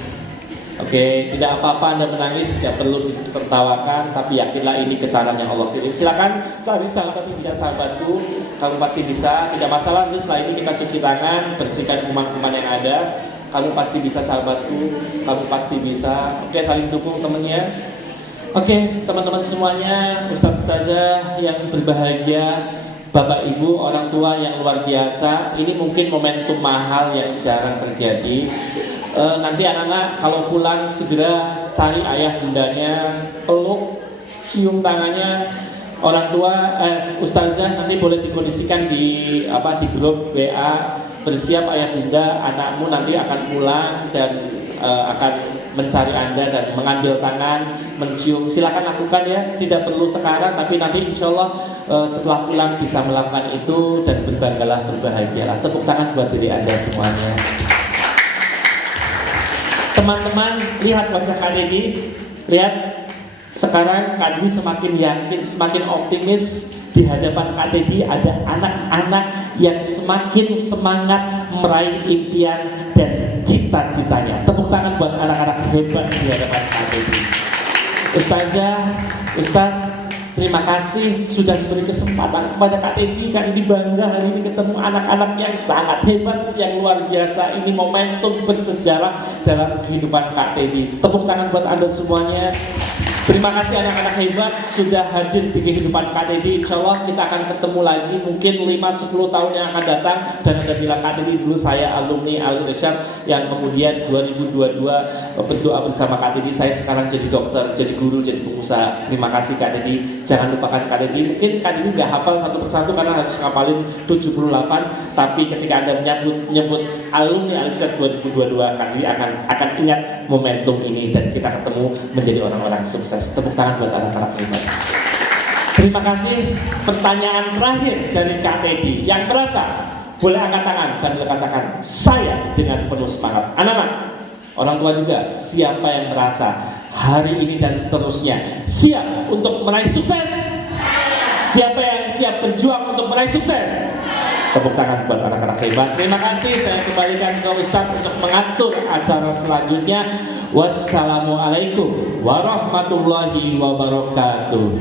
Oke, tidak apa-apa Anda menangis, tidak perlu ditertawakan, tapi yakinlah ini getaran yang Allah kirim. Silakan cari sahabat yang bisa sahabatku, kamu pasti bisa, tidak masalah. Terus setelah ini kita cuci tangan, bersihkan kuman-kuman yang ada. Kamu pasti bisa sahabatku, kamu pasti bisa. Oke, saling dukung temennya. Oke, teman-teman semuanya, Ustadz Ustazah yang berbahagia, Bapak Ibu, orang tua yang luar biasa. Ini mungkin momentum mahal yang jarang terjadi. Nanti anak-anak kalau pulang segera cari ayah bundanya, peluk, cium tangannya. Orang tua, Ustazah nanti boleh dikondisikan di grup WA. Bersiap ayah bunda, anakmu nanti akan pulang dan akan mencari Anda dan mengambil tangan, mencium. Silakan lakukan ya, tidak perlu sekarang, tapi nanti insya Allah setelah pulang bisa melakukan itu dan berbanggalah, berbahagialah. Tepuk tangan buat diri Anda semuanya. Teman-teman, lihat wajah Kak Dedi, lihat sekarang Kak Dedi semakin yakin, semakin optimis. Di hadapan Kak Dedi ada anak-anak yang semakin semangat meraih impian dan cita-citanya. Tepuk tangan buat anak-anak hebat di hadapan Kak Dedi. Ustazah, Ustadz, terima kasih sudah memberi kesempatan kepada Kak Dedi. Kak Dedi bangga hari ini ketemu anak-anak yang sangat hebat, yang luar biasa. Ini momentum bersejarah dalam kehidupan Kak Dedi. Tepuk tangan buat Anda semuanya. Terima kasih anak-anak hebat sudah hadir di kehidupan Kak Dedi. Insya Allah kita akan ketemu lagi mungkin 5-10 tahun yang akan datang. Dan Anda bilang Kak Dedi, dulu saya alumni Al-Irsyad yang kemudian 2022 berdoa bersama Kak Dedi. Saya sekarang jadi dokter, jadi guru, jadi pengusaha. Terima kasih Kak Dedi. Jangan lupakan Kak Dedi. Mungkin Kak Dedi nggak hafal satu persatu karena harus ngapalin 78. Tapi ketika Anda menyebut alumni Al-Irsyad 2022, Kak Dedi akan ingat momentum ini dan kita ketemu menjadi orang-orang sukses. Tepuk tangan buat anak-anak hebat. Terima kasih. Pertanyaan terakhir dari Kak Dedi. Yang merasa boleh angkat tangan sambil katakan saya dengan penuh semangat. Anak-anak, orang tua juga, siapa yang merasa hari ini dan seterusnya siap untuk meraih sukses? Siapa yang siap berjuang untuk meraih sukses? Tepuk tangan buat anak-anak hebat. Terima kasih. Saya kembalikan ke Ustadz untuk mengatur acara selanjutnya. Wassalamualaikum warahmatullahi wabarakatuh.